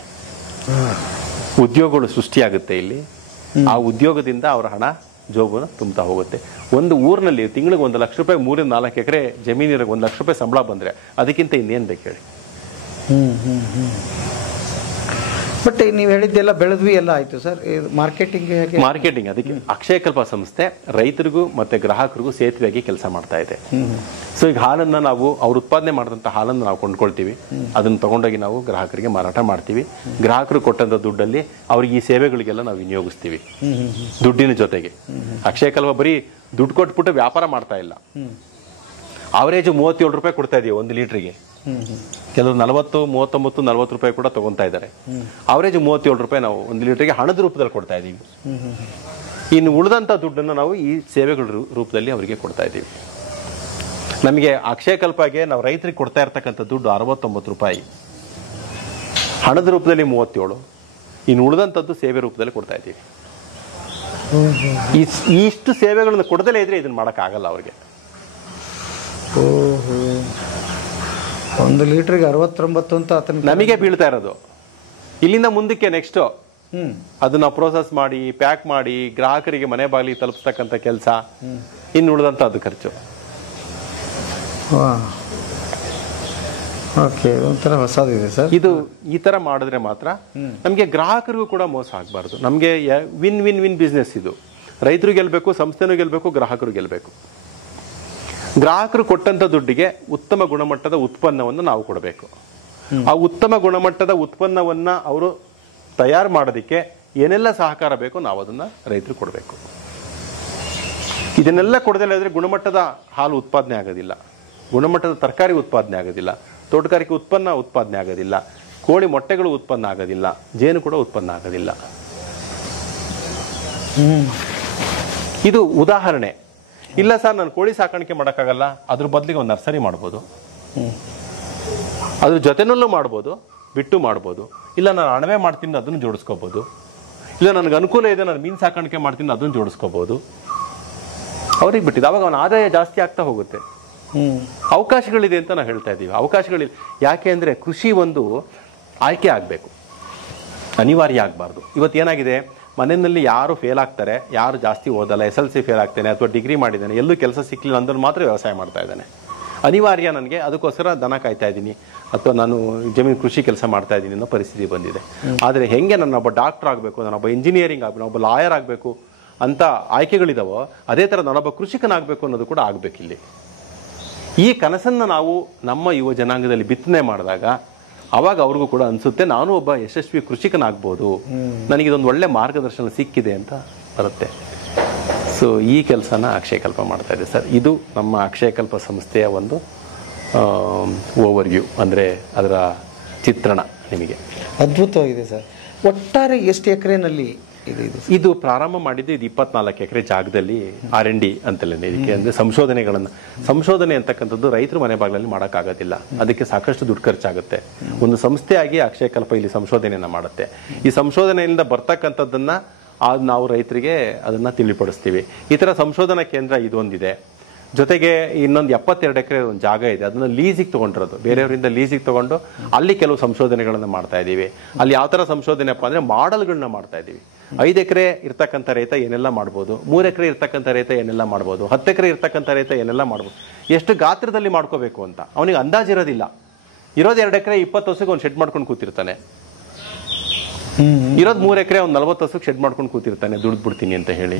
ಉದ್ಯೋಗಗಳು ಸೃಷ್ಟಿಯಾಗುತ್ತೆ ಇಲ್ಲಿ. ಆ ಉದ್ಯೋಗದಿಂದ ಅವರ ಹಣ ಜೋಬುನ ತುಂಬ್ತಾ ಹೋಗುತ್ತೆ. ಒಂದು ಊರಿನಲ್ಲಿ ತಿಂಗಳಿಗೆ 1 ಲಕ್ಷ ರೂಪಾಯಿ 3-4 ಎಕರೆ ಜಮೀನಿಗೆ 1 ಲಕ್ಷ ರೂಪಾಯಿ ಸಂಬಳ ಬಂದ್ರೆ ಅದಕ್ಕಿಂತ ಇನ್ನೇನು ಬೇಕು ಹೇಳಿ. ಬಟ್ ನೀವು ಹೇಳಿದ್ದೆಲ್ಲ ಬೆಳೆದ್ವಿ ಎಲ್ಲ ಆಯ್ತು ಸರ್. ಮಾರ್ಕೆಟಿಂಗ್ ಅದಕ್ಕೆ ಅಕ್ಷಯಕಲ್ಪ ಸಂಸ್ಥೆ ರೈತರಿಗೂ ಮತ್ತೆ ಗ್ರಾಹಕರಿಗೂ ಸೇತುವೆಯಾಗಿ ಕೆಲಸ ಮಾಡ್ತಾ ಇದೆ. ಸೊ ಈಗ ಹಾಲನ್ನ ನಾವು ಅವ್ರು ಉತ್ಪಾದನೆ ಮಾಡಿದಂತ ಹಾಲನ್ನು ನಾವು ಕೊಂಡ್ಕೊಳ್ತೀವಿ, ಅದನ್ನ ತಗೊಂಡೋಗಿ ನಾವು ಗ್ರಾಹಕರಿಗೆ ಮಾರಾಟ ಮಾಡ್ತೀವಿ. ಗ್ರಾಹಕರು ಕೊಟ್ಟಂತ ದುಡ್ಡಲ್ಲಿ ಅವ್ರಿಗೆ ಈ ಸೇವೆಗಳಿಗೆಲ್ಲ ನಾವು ವಿನಿಯೋಗಿಸ್ತೀವಿ ದುಡ್ಡಿನ ಜೊತೆಗೆ. ಅಕ್ಷಯಕಲ್ಪ ಬರೀ ದುಡ್ಡು ಕೊಟ್ಬಿಟ್ಟು ವ್ಯಾಪಾರ ಮಾಡ್ತಾ ಇಲ್ಲ. ಅವರೇಜ್ 37 ರೂಪಾಯಿ ಕೊಡ್ತಾ ಇದೀವಿ 1 ಲೀಟ್ರಿಗೆ. ಕೆಲವರು 40, 39, 40 ರೂಪಾಯಿ ಕೂಡ ತಗೊಂತಾ ಇದ್ದಾರೆ. ಅವರೇಜ್ 37 ರೂಪಾಯಿ ನಾವು 1 ಲೀಟರ್ಗೆ ಹಣದ ರೂಪದಲ್ಲಿ ಕೊಡ್ತಾ ಇದ್ದೀವಿ. ಇನ್ನು ಉಳಿದಂತ ದುಡ್ಡನ್ನು ನಾವು ಈ ಸೇವೆಗಳ ರೂಪದಲ್ಲಿ ಅವರಿಗೆ ಕೊಡ್ತಾ ಇದ್ದೀವಿ. ನಮಗೆ ಅಕ್ಷಯಕಲ್ಪಗೆ ನಾವು ರೈತರಿಗೆ ಕೊಡ್ತಾ ಇರ್ತಕ್ಕಂಥ ದುಡ್ಡು 69 ರೂಪಾಯಿ, ಹಣದ ರೂಪದಲ್ಲಿ 37, ಇನ್ನು ಉಳಿದಂಥದ್ದು ಸೇವೆ ರೂಪದಲ್ಲಿ ಕೊಡ್ತಾ ಇದ್ದೀವಿ. ಇಷ್ಟು ಸೇವೆಗಳನ್ನು ಕೊಡದಲೇ ಇದ್ರೆ ಇದನ್ನ ಮಾಡೋಕ್ಕಾಗಲ್ಲ ಅವ್ರಿಗೆ. 1 ಲೀಟರ್ಗೆ 69 ಅಂತ ನಮಗೆ ಬೀಳ್ತಾ ಇರೋದು. ಇಲ್ಲಿಂದ ಮುಂದಕ್ಕೆ ನೆಕ್ಸ್ಟ್ ಅದನ್ನ ಪ್ರೋಸೆಸ್ ಮಾಡಿ ಪ್ಯಾಕ್ ಮಾಡಿ ಗ್ರಾಹಕರಿಗೆ ಮನೆ ಬಾಗಿಲಿಗೆ ತಲುಪಿಸ್ತಕ್ಕಂಥ ಕೆಲಸ, ಇನ್ನು ಉಳಿದಂತ ಅದು ಖರ್ಚು. ಒಂಥರ ಹೊಸದಿದೆ ಸರ್ ಇದು. ಈ ತರ ಮಾಡಿದ್ರೆ ಮಾತ್ರ ನಮಗೆ ಗ್ರಾಹಕರಿಗೂ ಕೂಡ ಮೋಸ ಆಗಬಾರ್ದು. ನಮಗೆ ವಿನ್ ವಿನ್ ವಿನ್ ಬಿಸ್ನೆಸ್ ಇದು. ರೈತರು ಗೆಲ್ಬೇಕು, ಸಂಸ್ಥೆನೂ ಗೆಲ್ಬೇಕು, ಗ್ರಾಹಕರು ಗೆಲ್ಬೇಕು. ಗ್ರಾಹಕರು ಕೊಟ್ಟಂತ ದುಡ್ಡಿಗೆ ಉತ್ತಮ ಗುಣಮಟ್ಟದ ಉತ್ಪನ್ನವನ್ನು ನಾವು ಕೊಡಬೇಕು. ಆ ಉತ್ತಮ ಗುಣಮಟ್ಟದ ಉತ್ಪನ್ನವನ್ನ ಅವರು ತಯಾರು ಮಾಡೋದಕ್ಕೆ ಏನೆಲ್ಲ ಸಹಕಾರ ಬೇಕೋ ನಾವು ಅದನ್ನ ರೈತರು ಕೊಡಬೇಕು. ಇದನ್ನೆಲ್ಲ ಕೊಡದಲ್ಲ ಇದ್ರೆ ಗುಣಮಟ್ಟದ ಹಾಲು ಉತ್ಪಾದನೆ ಆಗೋದಿಲ್ಲ, ಗುಣಮಟ್ಟದ ತರಕಾರಿ ಉತ್ಪಾದನೆ ಆಗೋದಿಲ್ಲ, ತೋಟಗಾರಿಕೆ ಉತ್ಪನ್ನ ಉತ್ಪಾದನೆ ಆಗೋದಿಲ್ಲ, ಕೋಳಿ ಮೊಟ್ಟೆಗಳು ಉತ್ಪನ್ನ ಆಗೋದಿಲ್ಲ, ಜೇನು ಕೂಡ ಉತ್ಪನ್ನ ಆಗೋದಿಲ್ಲ. ಇದು ಉದಾಹರಣೆ. ಇಲ್ಲ ಸರ್ ನಾನು ಕೋಳಿ ಸಾಕಾಣಿಕೆ ಮಾಡೋಕ್ಕಾಗಲ್ಲ, ಅದ್ರ ಬದಲಿಗೆ ಒಂದು ನರ್ಸರಿ ಮಾಡ್ಬೋದು, ಅದ್ರ ಜೊತೆನಲ್ಲೂ ಮಾಡ್ಬೋದು, ಬಿಟ್ಟು ಮಾಡ್ಬೋದು. ಇಲ್ಲ ನಾನು ಅಣವೆ ಮಾಡ್ತೀನಿ ಅದನ್ನು ಜೋಡಿಸ್ಕೋಬಹುದು. ಇಲ್ಲ ನನಗೆ ಅನುಕೂಲ ಇದೆ ನಾನು ಮೀನು ಸಾಕಾಣಿಕೆ ಮಾಡ್ತೀನಿ ಅದನ್ನು ಜೋಡಿಸ್ಕೋಬಹುದು. ಅವ್ರಿಗೆ ಬಿಟ್ಟಿದ್ದು ಅವಾಗ ಅವನ ಆದಾಯ ಜಾಸ್ತಿ ಆಗ್ತಾ ಹೋಗುತ್ತೆ. ಅವಕಾಶಗಳಿದೆ ಅಂತ ನಾವು ಹೇಳ್ತಾ ಇದ್ದೀವಿ. ಅವಕಾಶಗಳಿಲ್ಲ ಯಾಕೆ ಅಂದರೆ ಕೃಷಿ ಒಂದು ಆಯ್ಕೆ ಆಗಬೇಕು, ಅನಿವಾರ್ಯ ಆಗಬಾರ್ದು. ಇವತ್ತು ಏನಾಗಿದೆ, ಮನೆಯಲ್ಲಿ ಯಾರು ಫೇಲ್ ಆಗ್ತಾರೆ, ಯಾರು ಜಾಸ್ತಿ ಓದಲ್ಲ, SLC ಫೇಲ್ ಆಗ್ತಾನೆ ಅಥವಾ ಡಿಗ್ರಿ ಮಾಡಿದ್ದಾನೆ, ಎಲ್ಲೂ ಕೆಲಸ ಸಿಕ್ಕಲಿಲ್ಲ ಅಂದ್ರೆ ಮಾತ್ರ ವ್ಯವಸಾಯ ಮಾಡ್ತಾ ಇದ್ದಾನೆ. ಅನಿವಾರ್ಯ ನನಗೆ, ಅದಕ್ಕೋಸ್ಕರ ದನ ಕಾಯ್ತಾ ಇದ್ದೀನಿ ಅಥವಾ ನಾನು ಜಮೀನು ಕೃಷಿ ಕೆಲಸ ಮಾಡ್ತಾ ಇದ್ದೀನಿ ಅನ್ನೋ ಪರಿಸ್ಥಿತಿ ಬಂದಿದೆ. ಆದರೆ ಹೆಂಗೆ ನಾನೊಬ್ಬ ಡಾಕ್ಟರ್ ಆಗಬೇಕು, ನಾನೊಬ್ಬ ಇಂಜಿನಿಯರಿಂಗ್ ಆಗಬೇಕು, ನಾನೊಬ್ಬ ಲಾಯರ್ ಆಗಬೇಕು ಅಂತ ಆಯ್ಕೆಗಳಿದಾವೋ, ಅದೇ ಥರ ನಾನೊಬ್ಬ ಕೃಷಿಕನಾಗಬೇಕು ಅನ್ನೋದು ಕೂಡ ಆಗಬೇಕಿಲ್ಲಿ. ಈ ಕನಸನ್ನು ನಾವು ನಮ್ಮ ಯುವ ಜನಾಂಗದಲ್ಲಿ ಬಿತ್ತನೆ ಮಾಡಿದಾಗ ಅವಾಗ ಅವ್ರಿಗೂ ಕೂಡ ಅನಿಸುತ್ತೆ ನಾನು ಒಬ್ಬ ಯಶಸ್ವಿ ಕೃಷಿಕನಾಗ್ಬೋದು, ನನಗಿದೊಂದು ಒಳ್ಳೆ ಮಾರ್ಗದರ್ಶನ ಸಿಕ್ಕಿದೆ ಅಂತ ಬರುತ್ತೆ. ಸೊ ಈ ಕೆಲಸನ ಅಕ್ಷಯಕಲ್ಪ ಮಾಡ್ತಾ ಇದೆ ಸರ್. ಇದು ನಮ್ಮ ಅಕ್ಷಯಕಲ್ಪ ಸಂಸ್ಥೆಯ ಒಂದು ಓವರ್ವ್ಯೂ, ಅಂದರೆ ಅದರ ಚಿತ್ರಣ ನಿಮಗೆ. ಅದ್ಭುತವಾಗಿದೆ ಸರ್. ಒಟ್ಟಾರೆ ಎಷ್ಟು ಎಕರೆನಲ್ಲಿ ಇದು ಪ್ರಾರಂಭ ಮಾಡಿದ್ದು, ಇದು 24 ಎಕರೆ ಜಾಗದಲ್ಲಿ R&D ಅಂತಲೇ ಇದಕ್ಕೆ, ಅಂದರೆ ಸಂಶೋಧನೆ ಅಂತಕ್ಕಂಥದ್ದು ರೈತರು ಮನೆ ಬಾಗಿಲಲ್ಲಿ ಮಾಡೋಕ್ಕಾಗೋದಿಲ್ಲ, ಅದಕ್ಕೆ ಸಾಕಷ್ಟು ದುಡ್ಡು ಖರ್ಚಾಗುತ್ತೆ. ಒಂದು ಸಂಸ್ಥೆಯಾಗಿ ಅಕ್ಷಯಕಲ್ಪ ಇಲ್ಲಿ ಸಂಶೋಧನೆಯನ್ನು ಮಾಡುತ್ತೆ. ಈ ಸಂಶೋಧನೆಯಿಂದ ಬರ್ತಕ್ಕಂಥದ್ದನ್ನ ನಾವು ರೈತರಿಗೆ ಅದನ್ನ ತಿಳಿಪಡಿಸ್ತೀವಿ. ಈ ಥರ ಸಂಶೋಧನಾ ಕೇಂದ್ರ ಇದೊಂದಿದೆ. ಜೊತೆಗೆ ಇನ್ನೊಂದು 72 ಎಕರೆ ಒಂದು ಜಾಗ ಇದೆ, ಅದನ್ನ ಲೀಸಿಗೆ ತಗೊಂಡಿರೋದು, ಬೇರೆಯವರಿಂದ ಲೀಸಿಗೆ ತಗೊಂಡು ಅಲ್ಲಿ ಕೆಲವು ಸಂಶೋಧನೆಗಳನ್ನು ಮಾಡ್ತಾ ಇದ್ದೀವಿ. ಅಲ್ಲಿ ಯಾವ ಥರ ಸಂಶೋಧನೆಪ್ಪ ಅಂದರೆ ಮಾಡೆಲ್ಗಳನ್ನ ಮಾಡ್ತಾ ಇದ್ದೀವಿ. 5 ಎಕರೆ ಇರ್ತಕ್ಕಂಥ ರೈತ ಏನೆಲ್ಲ ಮಾಡ್ಬೋದು, 3 ಎಕರೆ ಇರ್ತಕ್ಕಂಥ ರೈತ ಏನೆಲ್ಲ ಮಾಡ್ಬೋದು, 10 ಎಕರೆ ಇರ್ತಕ್ಕಂಥ ರೈತ ಏನೆಲ್ಲ ಮಾಡ್ಬೋದು, ಎಷ್ಟು ಗಾತ್ರದಲ್ಲಿ ಮಾಡ್ಕೋಬೇಕು ಅಂತ ಅವನಿಗೆ ಅಂದಾಜಿರೋದಿಲ್ಲ. ಇರೋದು 2 ಎಕರೆ 20 ವರ್ಷಕ್ಕೆ ಒಂದು ಶೆಡ್ ಮಾಡ್ಕೊಂಡು ಕೂತಿರ್ತಾನೆ, ಇರೋದು 3 ಎಕರೆ ಒಂದು 40 ವರ್ಷಕ್ಕೆ ಶೆಡ್ ಮಾಡ್ಕೊಂಡು ಕೂತಿರ್ತಾನೆ, ದುಡ್ದು ಬಿಡ್ತೀನಿ ಅಂತ ಹೇಳಿ.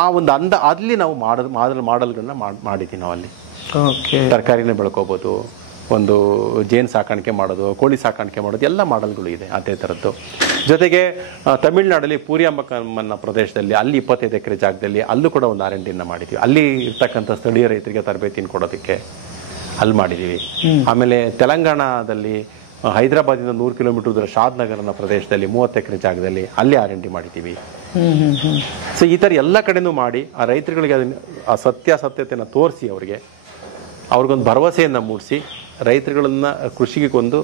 ಆ ಒಂದು ಅಲ್ಲಿ ನಾವು ಮಾಡೆಲ್ಗಳನ್ನ ಮಾಡಿದ್ದೀವಿ. ನಾವು ಅಲ್ಲಿ ತರಕಾರಿನೇ ಬೆಳ್ಕೋಬಹುದು, ಒಂದು ಜೇನು ಸಾಕಾಣಿಕೆ ಮಾಡೋದು, ಕೋಳಿ ಸಾಕಾಣಿಕೆ ಮಾಡೋದು, ಎಲ್ಲ ಮಾಡೆಲ್ಗಳು ಇದೆ ಅದೇ ಥರದ್ದು. ಜೊತೆಗೆ ತಮಿಳುನಾಡಲ್ಲಿ ಪೂರಿಯಮ್ಮನ ಪ್ರದೇಶದಲ್ಲಿ ಅಲ್ಲಿ 25 ಎಕರೆ ಜಾಗದಲ್ಲಿ ಅಲ್ಲೂ ಕೂಡ ಒಂದು R&Dನ ಮಾಡಿದ್ದೀವಿ. ಅಲ್ಲಿ ಇರ್ತಕ್ಕಂಥ ಸ್ಥಳೀಯ ರೈತರಿಗೆ ತರಬೇತಿನ ಕೊಡೋದಕ್ಕೆ ಅಲ್ಲಿ ಮಾಡಿದ್ದೀವಿ. ಆಮೇಲೆ ತೆಲಂಗಾಣದಲ್ಲಿ ಹೈದರಾಬಾದಿಂದ 100 ಕಿಲೋಮೀಟರ್ ದೂರ ಶಾದ್ ನಗರ ಅನ್ನೋ ಪ್ರದೇಶದಲ್ಲಿ 30 ಎಕರೆ ಜಾಗದಲ್ಲಿ ಅಲ್ಲಿ R&D ಮಾಡಿದ್ದೀವಿ. ಸೊ ಈ ಥರ ಎಲ್ಲ ಕಡೆನೂ ಮಾಡಿ ಆ ರೈತರುಗಳಿಗೆ ಅದನ್ನ ಆ ಸತ್ಯಾಸತ್ಯತೆಯನ್ನು ತೋರಿಸಿ ಅವ್ರಿಗೊಂದು ಭರವಸೆಯನ್ನು ಮೂಡಿಸಿ ರೈತರುಗಳನ್ನ ಕೃಷಿಗೆ ಒಂದು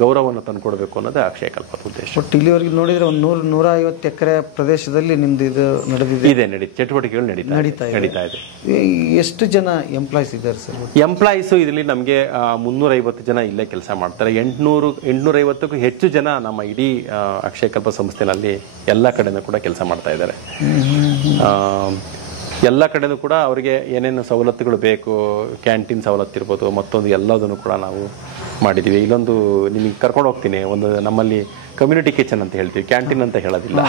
ಗೌರವವನ್ನು ತಂದುಕೊಡ್ಬೇಕು ಅನ್ನೋದೇ ಅಕ್ಷಯಕಲ್ಪದ ಉದ್ದೇಶ. ಬಟ್ ಇಲ್ಲಿವರೆಗೆ ನೋಡಿದ್ರೆ ಒಂದು 100-150 ಎಕರೆ ಪ್ರದೇಶದಲ್ಲಿ ನಿಮ್ದು ಇದು ನಡೆದಿದೆ, ಚಟುವಟಿಕೆಗಳು ನಡೀತಾ ಇದೆ. ಎಷ್ಟು ಜನ ಎಂಪ್ಲಾಯ್ಸ್ ಇದ್ದಾರೆ ಸರ್? ಎಂಪ್ಲಾಯೀಸು ಇದರಲ್ಲಿ ನಮಗೆ 350 ಜನ ಇಲ್ಲೇ ಕೆಲಸ ಮಾಡ್ತಾರೆ. 850ಕ್ಕೂ ಹೆಚ್ಚು ಜನ ನಮ್ಮ ಇಡೀ ಅಕ್ಷಯಕಲ್ಪ ಸಂಸ್ಥೆನಲ್ಲಿ ಎಲ್ಲ ಕಡೆನೂ ಕೂಡ ಕೆಲಸ ಮಾಡ್ತಾ ಇದ್ದಾರೆ. ಎಲ್ಲ ಕಡೆನೂ ಕೂಡ ಅವರಿಗೆ ಏನೇನು ಸವಲತ್ತುಗಳು ಬೇಕು, ಕ್ಯಾಂಟೀನ್ ಸವಲತ್ತು ಇರ್ಬೋದು, ಮತ್ತೊಂದು ಎಲ್ಲದನ್ನು ಕೂಡ ನಾವು ಮಾಡಿದ್ದೀವಿ. ಇಲ್ಲೊಂದು ನಿಮಗೆ ಕರ್ಕೊಂಡು ಹೋಗ್ತೀನಿ, ಒಂದು ನಮ್ಮಲ್ಲಿ ಕಮ್ಯುನಿಟಿ ಕಿಚನ್ ಅಂತ ಹೇಳ್ತೀವಿ, ಕ್ಯಾಂಟೀನ್ ಅಂತ ಹೇಳೋದಿಲ್ಲ,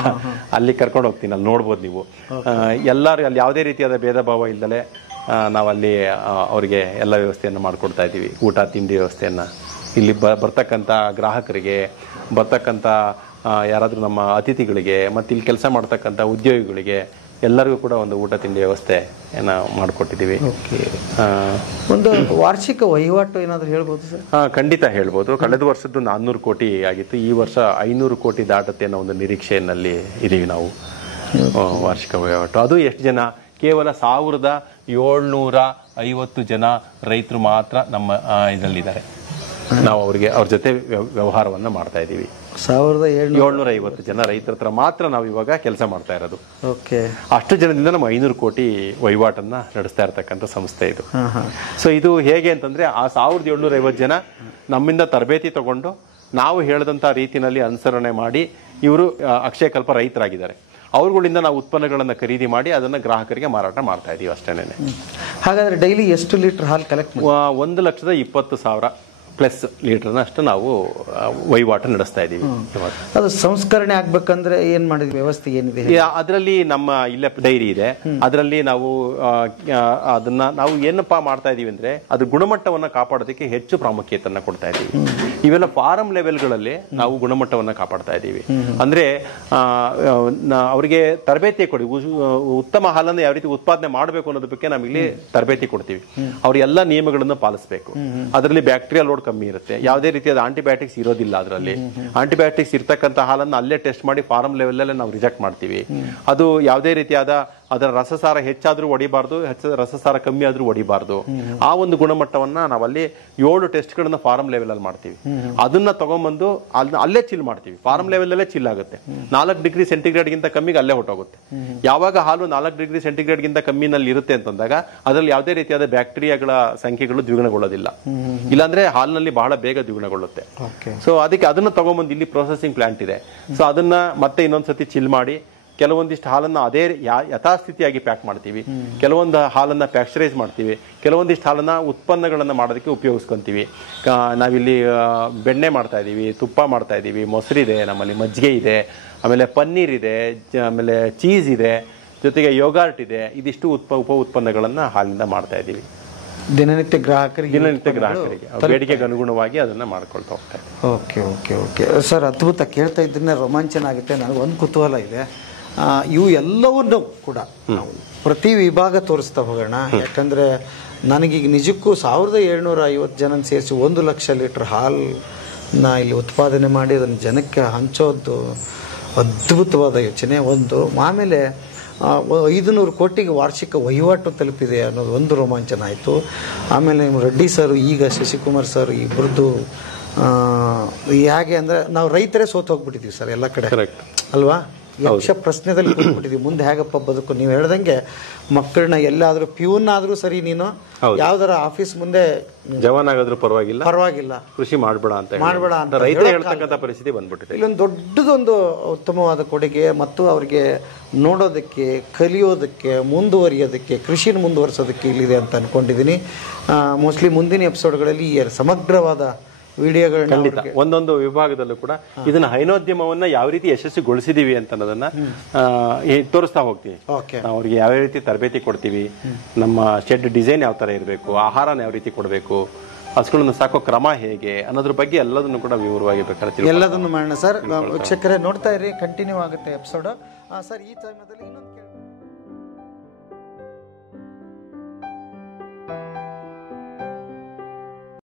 ಅಲ್ಲಿ ಕರ್ಕೊಂಡು ಹೋಗ್ತೀನಿ, ಅಲ್ಲಿ ನೋಡ್ಬೋದು ನೀವು. ಎಲ್ಲರೂ ಅಲ್ಲಿ ಯಾವುದೇ ರೀತಿಯಾದ ಭೇದ ಭಾವ ಇಲ್ಲದೆ ನಾವಲ್ಲಿ ಅವರಿಗೆ ಎಲ್ಲ ವ್ಯವಸ್ಥೆಯನ್ನು ಮಾಡಿಕೊಡ್ತಾ ಇದ್ದೀವಿ. ಊಟ ತಿಂಡಿ ವ್ಯವಸ್ಥೆಯನ್ನು ಇಲ್ಲಿ ಬರ್ತಕ್ಕಂಥ ಗ್ರಾಹಕರಿಗೆ, ಬರ್ತಕ್ಕಂಥ ಯಾರಾದರೂ ನಮ್ಮ ಅತಿಥಿಗಳಿಗೆ, ಮತ್ತು ಇಲ್ಲಿ ಕೆಲಸ ಮಾಡ್ತಕ್ಕಂಥ ಉದ್ಯೋಗಿಗಳಿಗೆ ಎಲ್ಲರಿಗೂ ಕೂಡ ಒಂದು ಊಟ ತಿಂಡಿ ವ್ಯವಸ್ಥೆ ಮಾಡಿಕೊಟ್ಟಿದ್ದೀವಿ. ಒಂದು ವಾರ್ಷಿಕ ವಹಿವಾಟು ಏನಾದರೂ ಹೇಳ್ಬೋದು ಸರ್? ಖಂಡಿತ ಹೇಳ್ಬೋದು. ಕಳೆದ ವರ್ಷದ್ದು 400 ಕೋಟಿ ಆಗಿತ್ತು, ಈ ವರ್ಷ 500 ಕೋಟಿ ದಾಟುತ್ತೆ ಅನ್ನೋ ಒಂದು ನಿರೀಕ್ಷೆಯಲ್ಲಿ ಇದೀವಿ ನಾವು. ವಾರ್ಷಿಕ ವಹಿವಾಟು ಅದು ಎಷ್ಟು ಜನ? ಕೇವಲ 1750 ಜನ ರೈತರು ಮಾತ್ರ ನಮ್ಮ ಇದರಲ್ಲಿದ್ದಾರೆ. ನಾವು ಅವ್ರ ಜೊತೆ ವ್ಯವಹಾರವನ್ನು ಮಾಡ್ತಾ ಇದ್ದೀವಿ. 1750 ಜನ ರೈತರ ಹತ್ರ ಮಾತ್ರ ನಾವು ಇವಾಗ ಕೆಲಸ ಮಾಡ್ತಾ ಇರೋದು. ಅಷ್ಟು ಜನದಿಂದ ನಮ್ಮ 500 ಕೋಟಿ ವಹಿವಾಟನ್ನ ನಡೆಸ್ತಾ ಇರತಕ್ಕಂಥ ಸಂಸ್ಥೆ ಇದು. ಸೊ ಇದು ಹೇಗೆ ಅಂತಂದ್ರೆ, ಆ 1750 ಜನ ನಮ್ಮಿಂದ ತರಬೇತಿ ತಗೊಂಡು ನಾವು ಹೇಳಿದಂಥ ರೀತಿಯಲ್ಲಿ ಅನುಸರಣೆ ಮಾಡಿ ಇವರು ಅಕ್ಷಯಕಲ್ಪ ರೈತರಾಗಿದ್ದಾರೆ. ಅವ್ರುಗಳಿಂದ ನಾವು ಉತ್ಪನ್ನಗಳನ್ನು ಖರೀದಿ ಮಾಡಿ ಅದನ್ನು ಗ್ರಾಹಕರಿಗೆ ಮಾರಾಟ ಮಾಡ್ತಾ ಇದೀವಿ ಅಷ್ಟೇನೆ. ಹಾಗಾದ್ರೆ ಡೈಲಿ ಎಷ್ಟು ಲೀಟರ್ ಹಾಲು ಕಲೆಕ್ಟ್? 1,20,000 ಪ್ಲಸ್ ಲೀಟರ್ನಷ್ಟು ನಾವು ವಹಿವಾಟು ನಡೆಸ್ತಾ ಇದ್ದೀವಿ. ಅದು ಸಂಸ್ಕರಣೆ ಆಗ್ಬೇಕಂದ್ರೆ ಏನ್ ಮಾಡಿದ್ವಿ? ವ್ಯವಸ್ಥೆ ಏನಿದೆ ಅದರಲ್ಲಿ? ನಮ್ಮ ಇಲ್ಲೇ ಡೈರಿ ಇದೆ, ಅದರಲ್ಲಿ ನಾವು ಅದನ್ನ ನಾವು ಏನಪ್ಪಾ ಮಾಡ್ತಾ ಇದೀವಿ ಅಂದ್ರೆ, ಅದು ಗುಣಮಟ್ಟವನ್ನ ಕಾಪಾಡೋದಕ್ಕೆ ಹೆಚ್ಚು ಪ್ರಾಮುಖ್ಯತೆಯನ್ನ ಕೊಡ್ತಾ ಇದ್ದೀವಿ. ಇವೆಲ್ಲ ಫಾರಂ ಲೆವೆಲ್ಗಳಲ್ಲಿ ನಾವು ಗುಣಮಟ್ಟವನ್ನ ಕಾಪಾಡ್ತಾ ಇದ್ದೀವಿ. ಅಂದ್ರೆ ಅವರಿಗೆ ತರಬೇತಿ ಕೊಡಿ, ಉತ್ತಮ ಹಾಲನ್ನು ಯಾವ ರೀತಿ ಉತ್ಪಾದನೆ ಮಾಡಬೇಕು ಅನ್ನೋದ್ರ ಬಗ್ಗೆ ನಾವಿಲ್ಲಿ ತರಬೇತಿ ಕೊಡ್ತೀವಿ. ಅವ್ರ ಎಲ್ಲ ನಿಯಮಗಳನ್ನು ಪಾಲಿಸಬೇಕು. ಅದರಲ್ಲಿ ಬ್ಯಾಕ್ಟೀರಿಯಾ ಲೋಡ್ ಕಮ್ಮಿ ಇರುತ್ತೆ, ಯಾವುದೇ ರೀತಿಯಾದ ಆಂಟಿಬಯೋಟಿಕ್ಸ್ ಇರೋದಿಲ್ಲ. ಅದರಲ್ಲಿ ಆಂಟಿಬಯೋಟಿಕ್ಸ್ ಇರ್ತಕ್ಕಂಥ ಹಾಲನ್ನು ಅಲ್ಲೇ ಟೆಸ್ಟ್ ಮಾಡಿ ಫಾರಂ ಲೆವೆಲ್ ಅಲ್ಲೇ ನಾವು ರಿಜೆಕ್ಟ್ ಮಾಡ್ತೀವಿ. ಅದು ಯಾವುದೇ ರೀತಿಯಾದ ಅದರ ರಸಸಾರ ಹೆಚ್ಚಾದ್ರೂ ಹೊಡಿಬಾರ್ದು, ರಸಸಾರ ಕಮ್ಮಿ ಆದ್ರೂ ಹೊಡಿಬಾರ್ದು. ಆ ಒಂದು ಗುಣಮಟ್ಟವನ್ನ ನಾವಲ್ಲಿ 7 ಟೆಸ್ಟ್ಗಳನ್ನ ಫಾರ್ಮ್ ಲೆವೆಲ್ ಅಲ್ಲಿ ಮಾಡ್ತೀವಿ. ಅದನ್ನ ತಗೊಂಡ್ಬಂದು ಅಲ್ಲೇ ಚಿಲ್ ಮಾಡ್ತೀವಿ. ಫಾರ್ಮ್ ಲೆವೆಲ್ ಅಲ್ಲೇ ಚಿಲ್ ಆಗುತ್ತೆ. 4 ಡಿಗ್ರಿ ಸೆಂಟಿಗ್ರೇಡ್ ಗಿಂತ ಕಮ್ಮಿಗೆ ಅಲ್ಲೇ ಹೊಟ್ಟೋಗುತ್ತೆ. ಯಾವಾಗ ಹಾಲು 4 ಡಿಗ್ರಿ ಸೆಂಟಿಗ್ರೇಡ್ ಗಿಂತ ಕಮ್ಮಿನಲ್ಲಿ ಇರುತ್ತೆ ಅಂತಂದಾಗ ಅದರಲ್ಲಿ ಯಾವುದೇ ರೀತಿಯಾದ ಬ್ಯಾಕ್ಟೀರಿಯಾಗಳ ಸಂಖ್ಯೆಗಳು ದ್ವಿಗುಣಗೊಳ್ಳೋದಿಲ್ಲ. ಇಲ್ಲಾಂದ್ರೆ ಹಾಲಿನಲ್ಲಿ ಬಹಳ ಬೇಗ ದ್ವಿಗುಣಗೊಳ್ಳುತ್ತೆ. ಸೊ ಅದಕ್ಕೆ ಅದನ್ನ ತಗೊಂಡ್ಬಂದು ಇಲ್ಲಿ ಪ್ರೊಸೆಸಿಂಗ್ ಪ್ಲಾಂಟ್ ಇದೆ. ಸೊ ಅದನ್ನ ಮತ್ತೆ ಇನ್ನೊಂದ್ಸತಿ ಚಿಲ್ ಮಾಡಿ ಕೆಲವೊಂದಿಷ್ಟು ಹಾಲನ್ನ ಅದೇ ಯಥಾಸ್ಥಿತಿಯಾಗಿ ಪ್ಯಾಕ್ ಮಾಡ್ತೀವಿ. ಕೆಲವೊಂದು ಹಾಲನ್ನ ಪ್ಯಾಕ್ಚರೈಸ್ ಮಾಡ್ತೀವಿ. ಕೆಲವೊಂದಿಷ್ಟು ಹಾಲನ್ನ ಉತ್ಪನ್ನಗಳನ್ನ ಮಾಡೋದಕ್ಕೆ ಉಪಯೋಗಿಸ್ಕೊಂತೀವಿ. ನಾವಿಲ್ಲಿ ಬೆಣ್ಣೆ ಮಾಡ್ತಾ ಇದೀವಿ, ತುಪ್ಪ ಮಾಡ್ತಾ ಇದೀವಿ, ಮೊಸರಿದೆ, ನಮ್ಮಲ್ಲಿ ಮಜ್ಜಿಗೆ ಇದೆ, ಆಮೇಲೆ ಪನ್ನೀರ್ ಇದೆ, ಆಮೇಲೆ ಚೀಸ್ ಇದೆ, ಜೊತೆಗೆ ಯೋಗಾರ್ಟ್ ಇದೆ. ಇದಿಷ್ಟು ಉಪ ಉತ್ಪನ್ನಗಳನ್ನ ಹಾಲಿಂದ ಮಾಡ್ತಾ ಇದೀವಿ. ದಿನನಿತ್ಯ ಗ್ರಾಹಕರಿಗೆ ಬೇಡಿಕೆಗೆ ಅನುಗುಣವಾಗಿ ಅದನ್ನ ಮಾಡ್ಕೊಳ್ತಾ ಹೋಗ್ತಾರೆ. ಓಕೆ ಓಕೆ ಓಕೆ ಸರ್, ಅದ್ಭುತ. ಕೇಳ್ತಾ ಇದ್ರೆ ರೋಮಾಂಚನ ಆಗುತ್ತೆ. ನನಗೊಂದು ಕುತೂಹಲ ಇದೆ. ಇವು ಎಲ್ಲವನ್ನೂ ಕೂಡ ನಾವು ಪ್ರತಿ ವಿಭಾಗ ತೋರಿಸ್ತಾ ಹೋಗೋಣ. ಯಾಕಂದರೆ ನನಗೀಗ ನಿಜಕ್ಕೂ 1750 ಜನ ಸೇರಿಸಿ 1 ಲಕ್ಷ ಲೀಟ್ರ್ ಹಾಲನ್ನ ಇಲ್ಲಿ ಉತ್ಪಾದನೆ ಮಾಡಿ ಅದನ್ನು ಜನಕ್ಕೆ ಹಂಚೋದು ಅದ್ಭುತವಾದ ಯೋಚನೆ ಒಂದು. ಆಮೇಲೆ 500 ಕೋಟಿಗೆ ವಾರ್ಷಿಕ ವಹಿವಾಟು ತಲುಪಿದೆ ಅನ್ನೋದು ಒಂದು ರೋಮಾಂಚನ ಆಯಿತು. ಆಮೇಲೆ ನಿಮ್ಮ ರೆಡ್ಡಿ ಸರ್, ಈಗ ಶಶಿಕುಮಾರ್ ಸರ್ ಇಬ್ಬರದ್ದು ಹೇಗೆ ಅಂದರೆ ನಾವು ರೈತರೇ ಸೋತು ಹೋಗ್ಬಿಟ್ಟಿದ್ದೀವಿ ಸರ್ ಎಲ್ಲ ಕಡೆ, ಅಲ್ವಾ? ಯಕ್ಷ ಪ್ರಶ್ನೆದಲ್ಲಿ ಕೂತ್ಬಿಟ್ಟಿದ್ದೀವಿ. ಮುಂದೆ ಹೇಗಪ್ಪ ಬದುಕು? ನೀವು ಹೇಳ್ದಂಗೆ ಮಕ್ಕಳನ್ನ ಎಲ್ಲಾದರೂ ಪ್ಯೂನ್ ಆದರೂ ಸರಿ, ನೀನು ಯಾವ್ದಾರ ಆಫೀಸ್ ಮುಂದೆ ಜವಾನ್ ಆಗಾದ್ರೂ ಪರವಾಗಿಲ್ಲ, ಕೃಷಿ ಮಾಡಬೇಡ ಅಂತ ರೈತರು ಹೇಳ್ತಕ್ಕಂಥ ಪರಿಸ್ಥಿತಿ ಬಂದ್ಬಿಟ್ಟಿದೆ. ಇಲ್ಲೊಂದು ದೊಡ್ಡದೊಂದು ಉತ್ತಮವಾದ ಕೊಡುಗೆ ಮತ್ತು ಅವರಿಗೆ ನೋಡೋದಕ್ಕೆ, ಕಲಿಯೋದಕ್ಕೆ, ಮುಂದುವರಿಯೋದಕ್ಕೆ, ಕೃಷಿನ ಮುಂದುವರಿಸೋದಕ್ಕೆ ಇಲ್ಲಿದೆ ಅಂತ ಅನ್ಕೊಂಡಿದ್ದೀನಿ. ಮೋಸ್ಟ್ಲಿ ಮುಂದಿನ ಎಪಿಸೋಡ್ಗಳಲ್ಲಿ ಸಮಗ್ರವಾದ ವಿಡಿಯೋಗಳನ್ನ ಖಂಡಿತ ಒಂದೊಂದು ವಿಭಾಗದಲ್ಲೂ ಕೂಡ ಇದನ್ನ ಹೈನೋದ್ಯಮವನ್ನ ಯಾವ ರೀತಿ ಯಶಸ್ವಿಗೊಳಿಸಿದೀವಿ ಅಂತ ಅನ್ನೋದನ್ನ ತೋರಿಸ್ತಾ ಹೋಗ್ತೀವಿ. ಅವ್ರಿಗೆ ಯಾವ ರೀತಿ ತರಬೇತಿ ಕೊಡ್ತೀವಿ, ನಮ್ಮ ಶೆಡ್ ಡಿಸೈನ್ ಯಾವ ತರ ಇರಬೇಕು, ಆಹಾರನ ಯಾವ ರೀತಿ ಕೊಡಬೇಕು, ಹಸುಗಳನ್ನು ಸಾಕೋ ಕ್ರಮ ಹೇಗೆ ಅನ್ನೋದ್ರ ಬಗ್ಗೆ ಎಲ್ಲದನ್ನು ಕೂಡ ವಿವರವಾಗಿ ಬೇಕಾದ್ರೆ ಎಲ್ಲದನ್ನು ಮಾಡೋಣ ಸರ್. ವೀಕ್ಷಕರೇ ನೋಡ್ತಾ ಇರಿ, ಕಂಟಿನ್ಯೂ ಆಗುತ್ತೆ ಎಪಿಸೋಡ್ ಸರ್. ಈ ಸಮಯದಲ್ಲಿ ಇನ್ನೊಂದು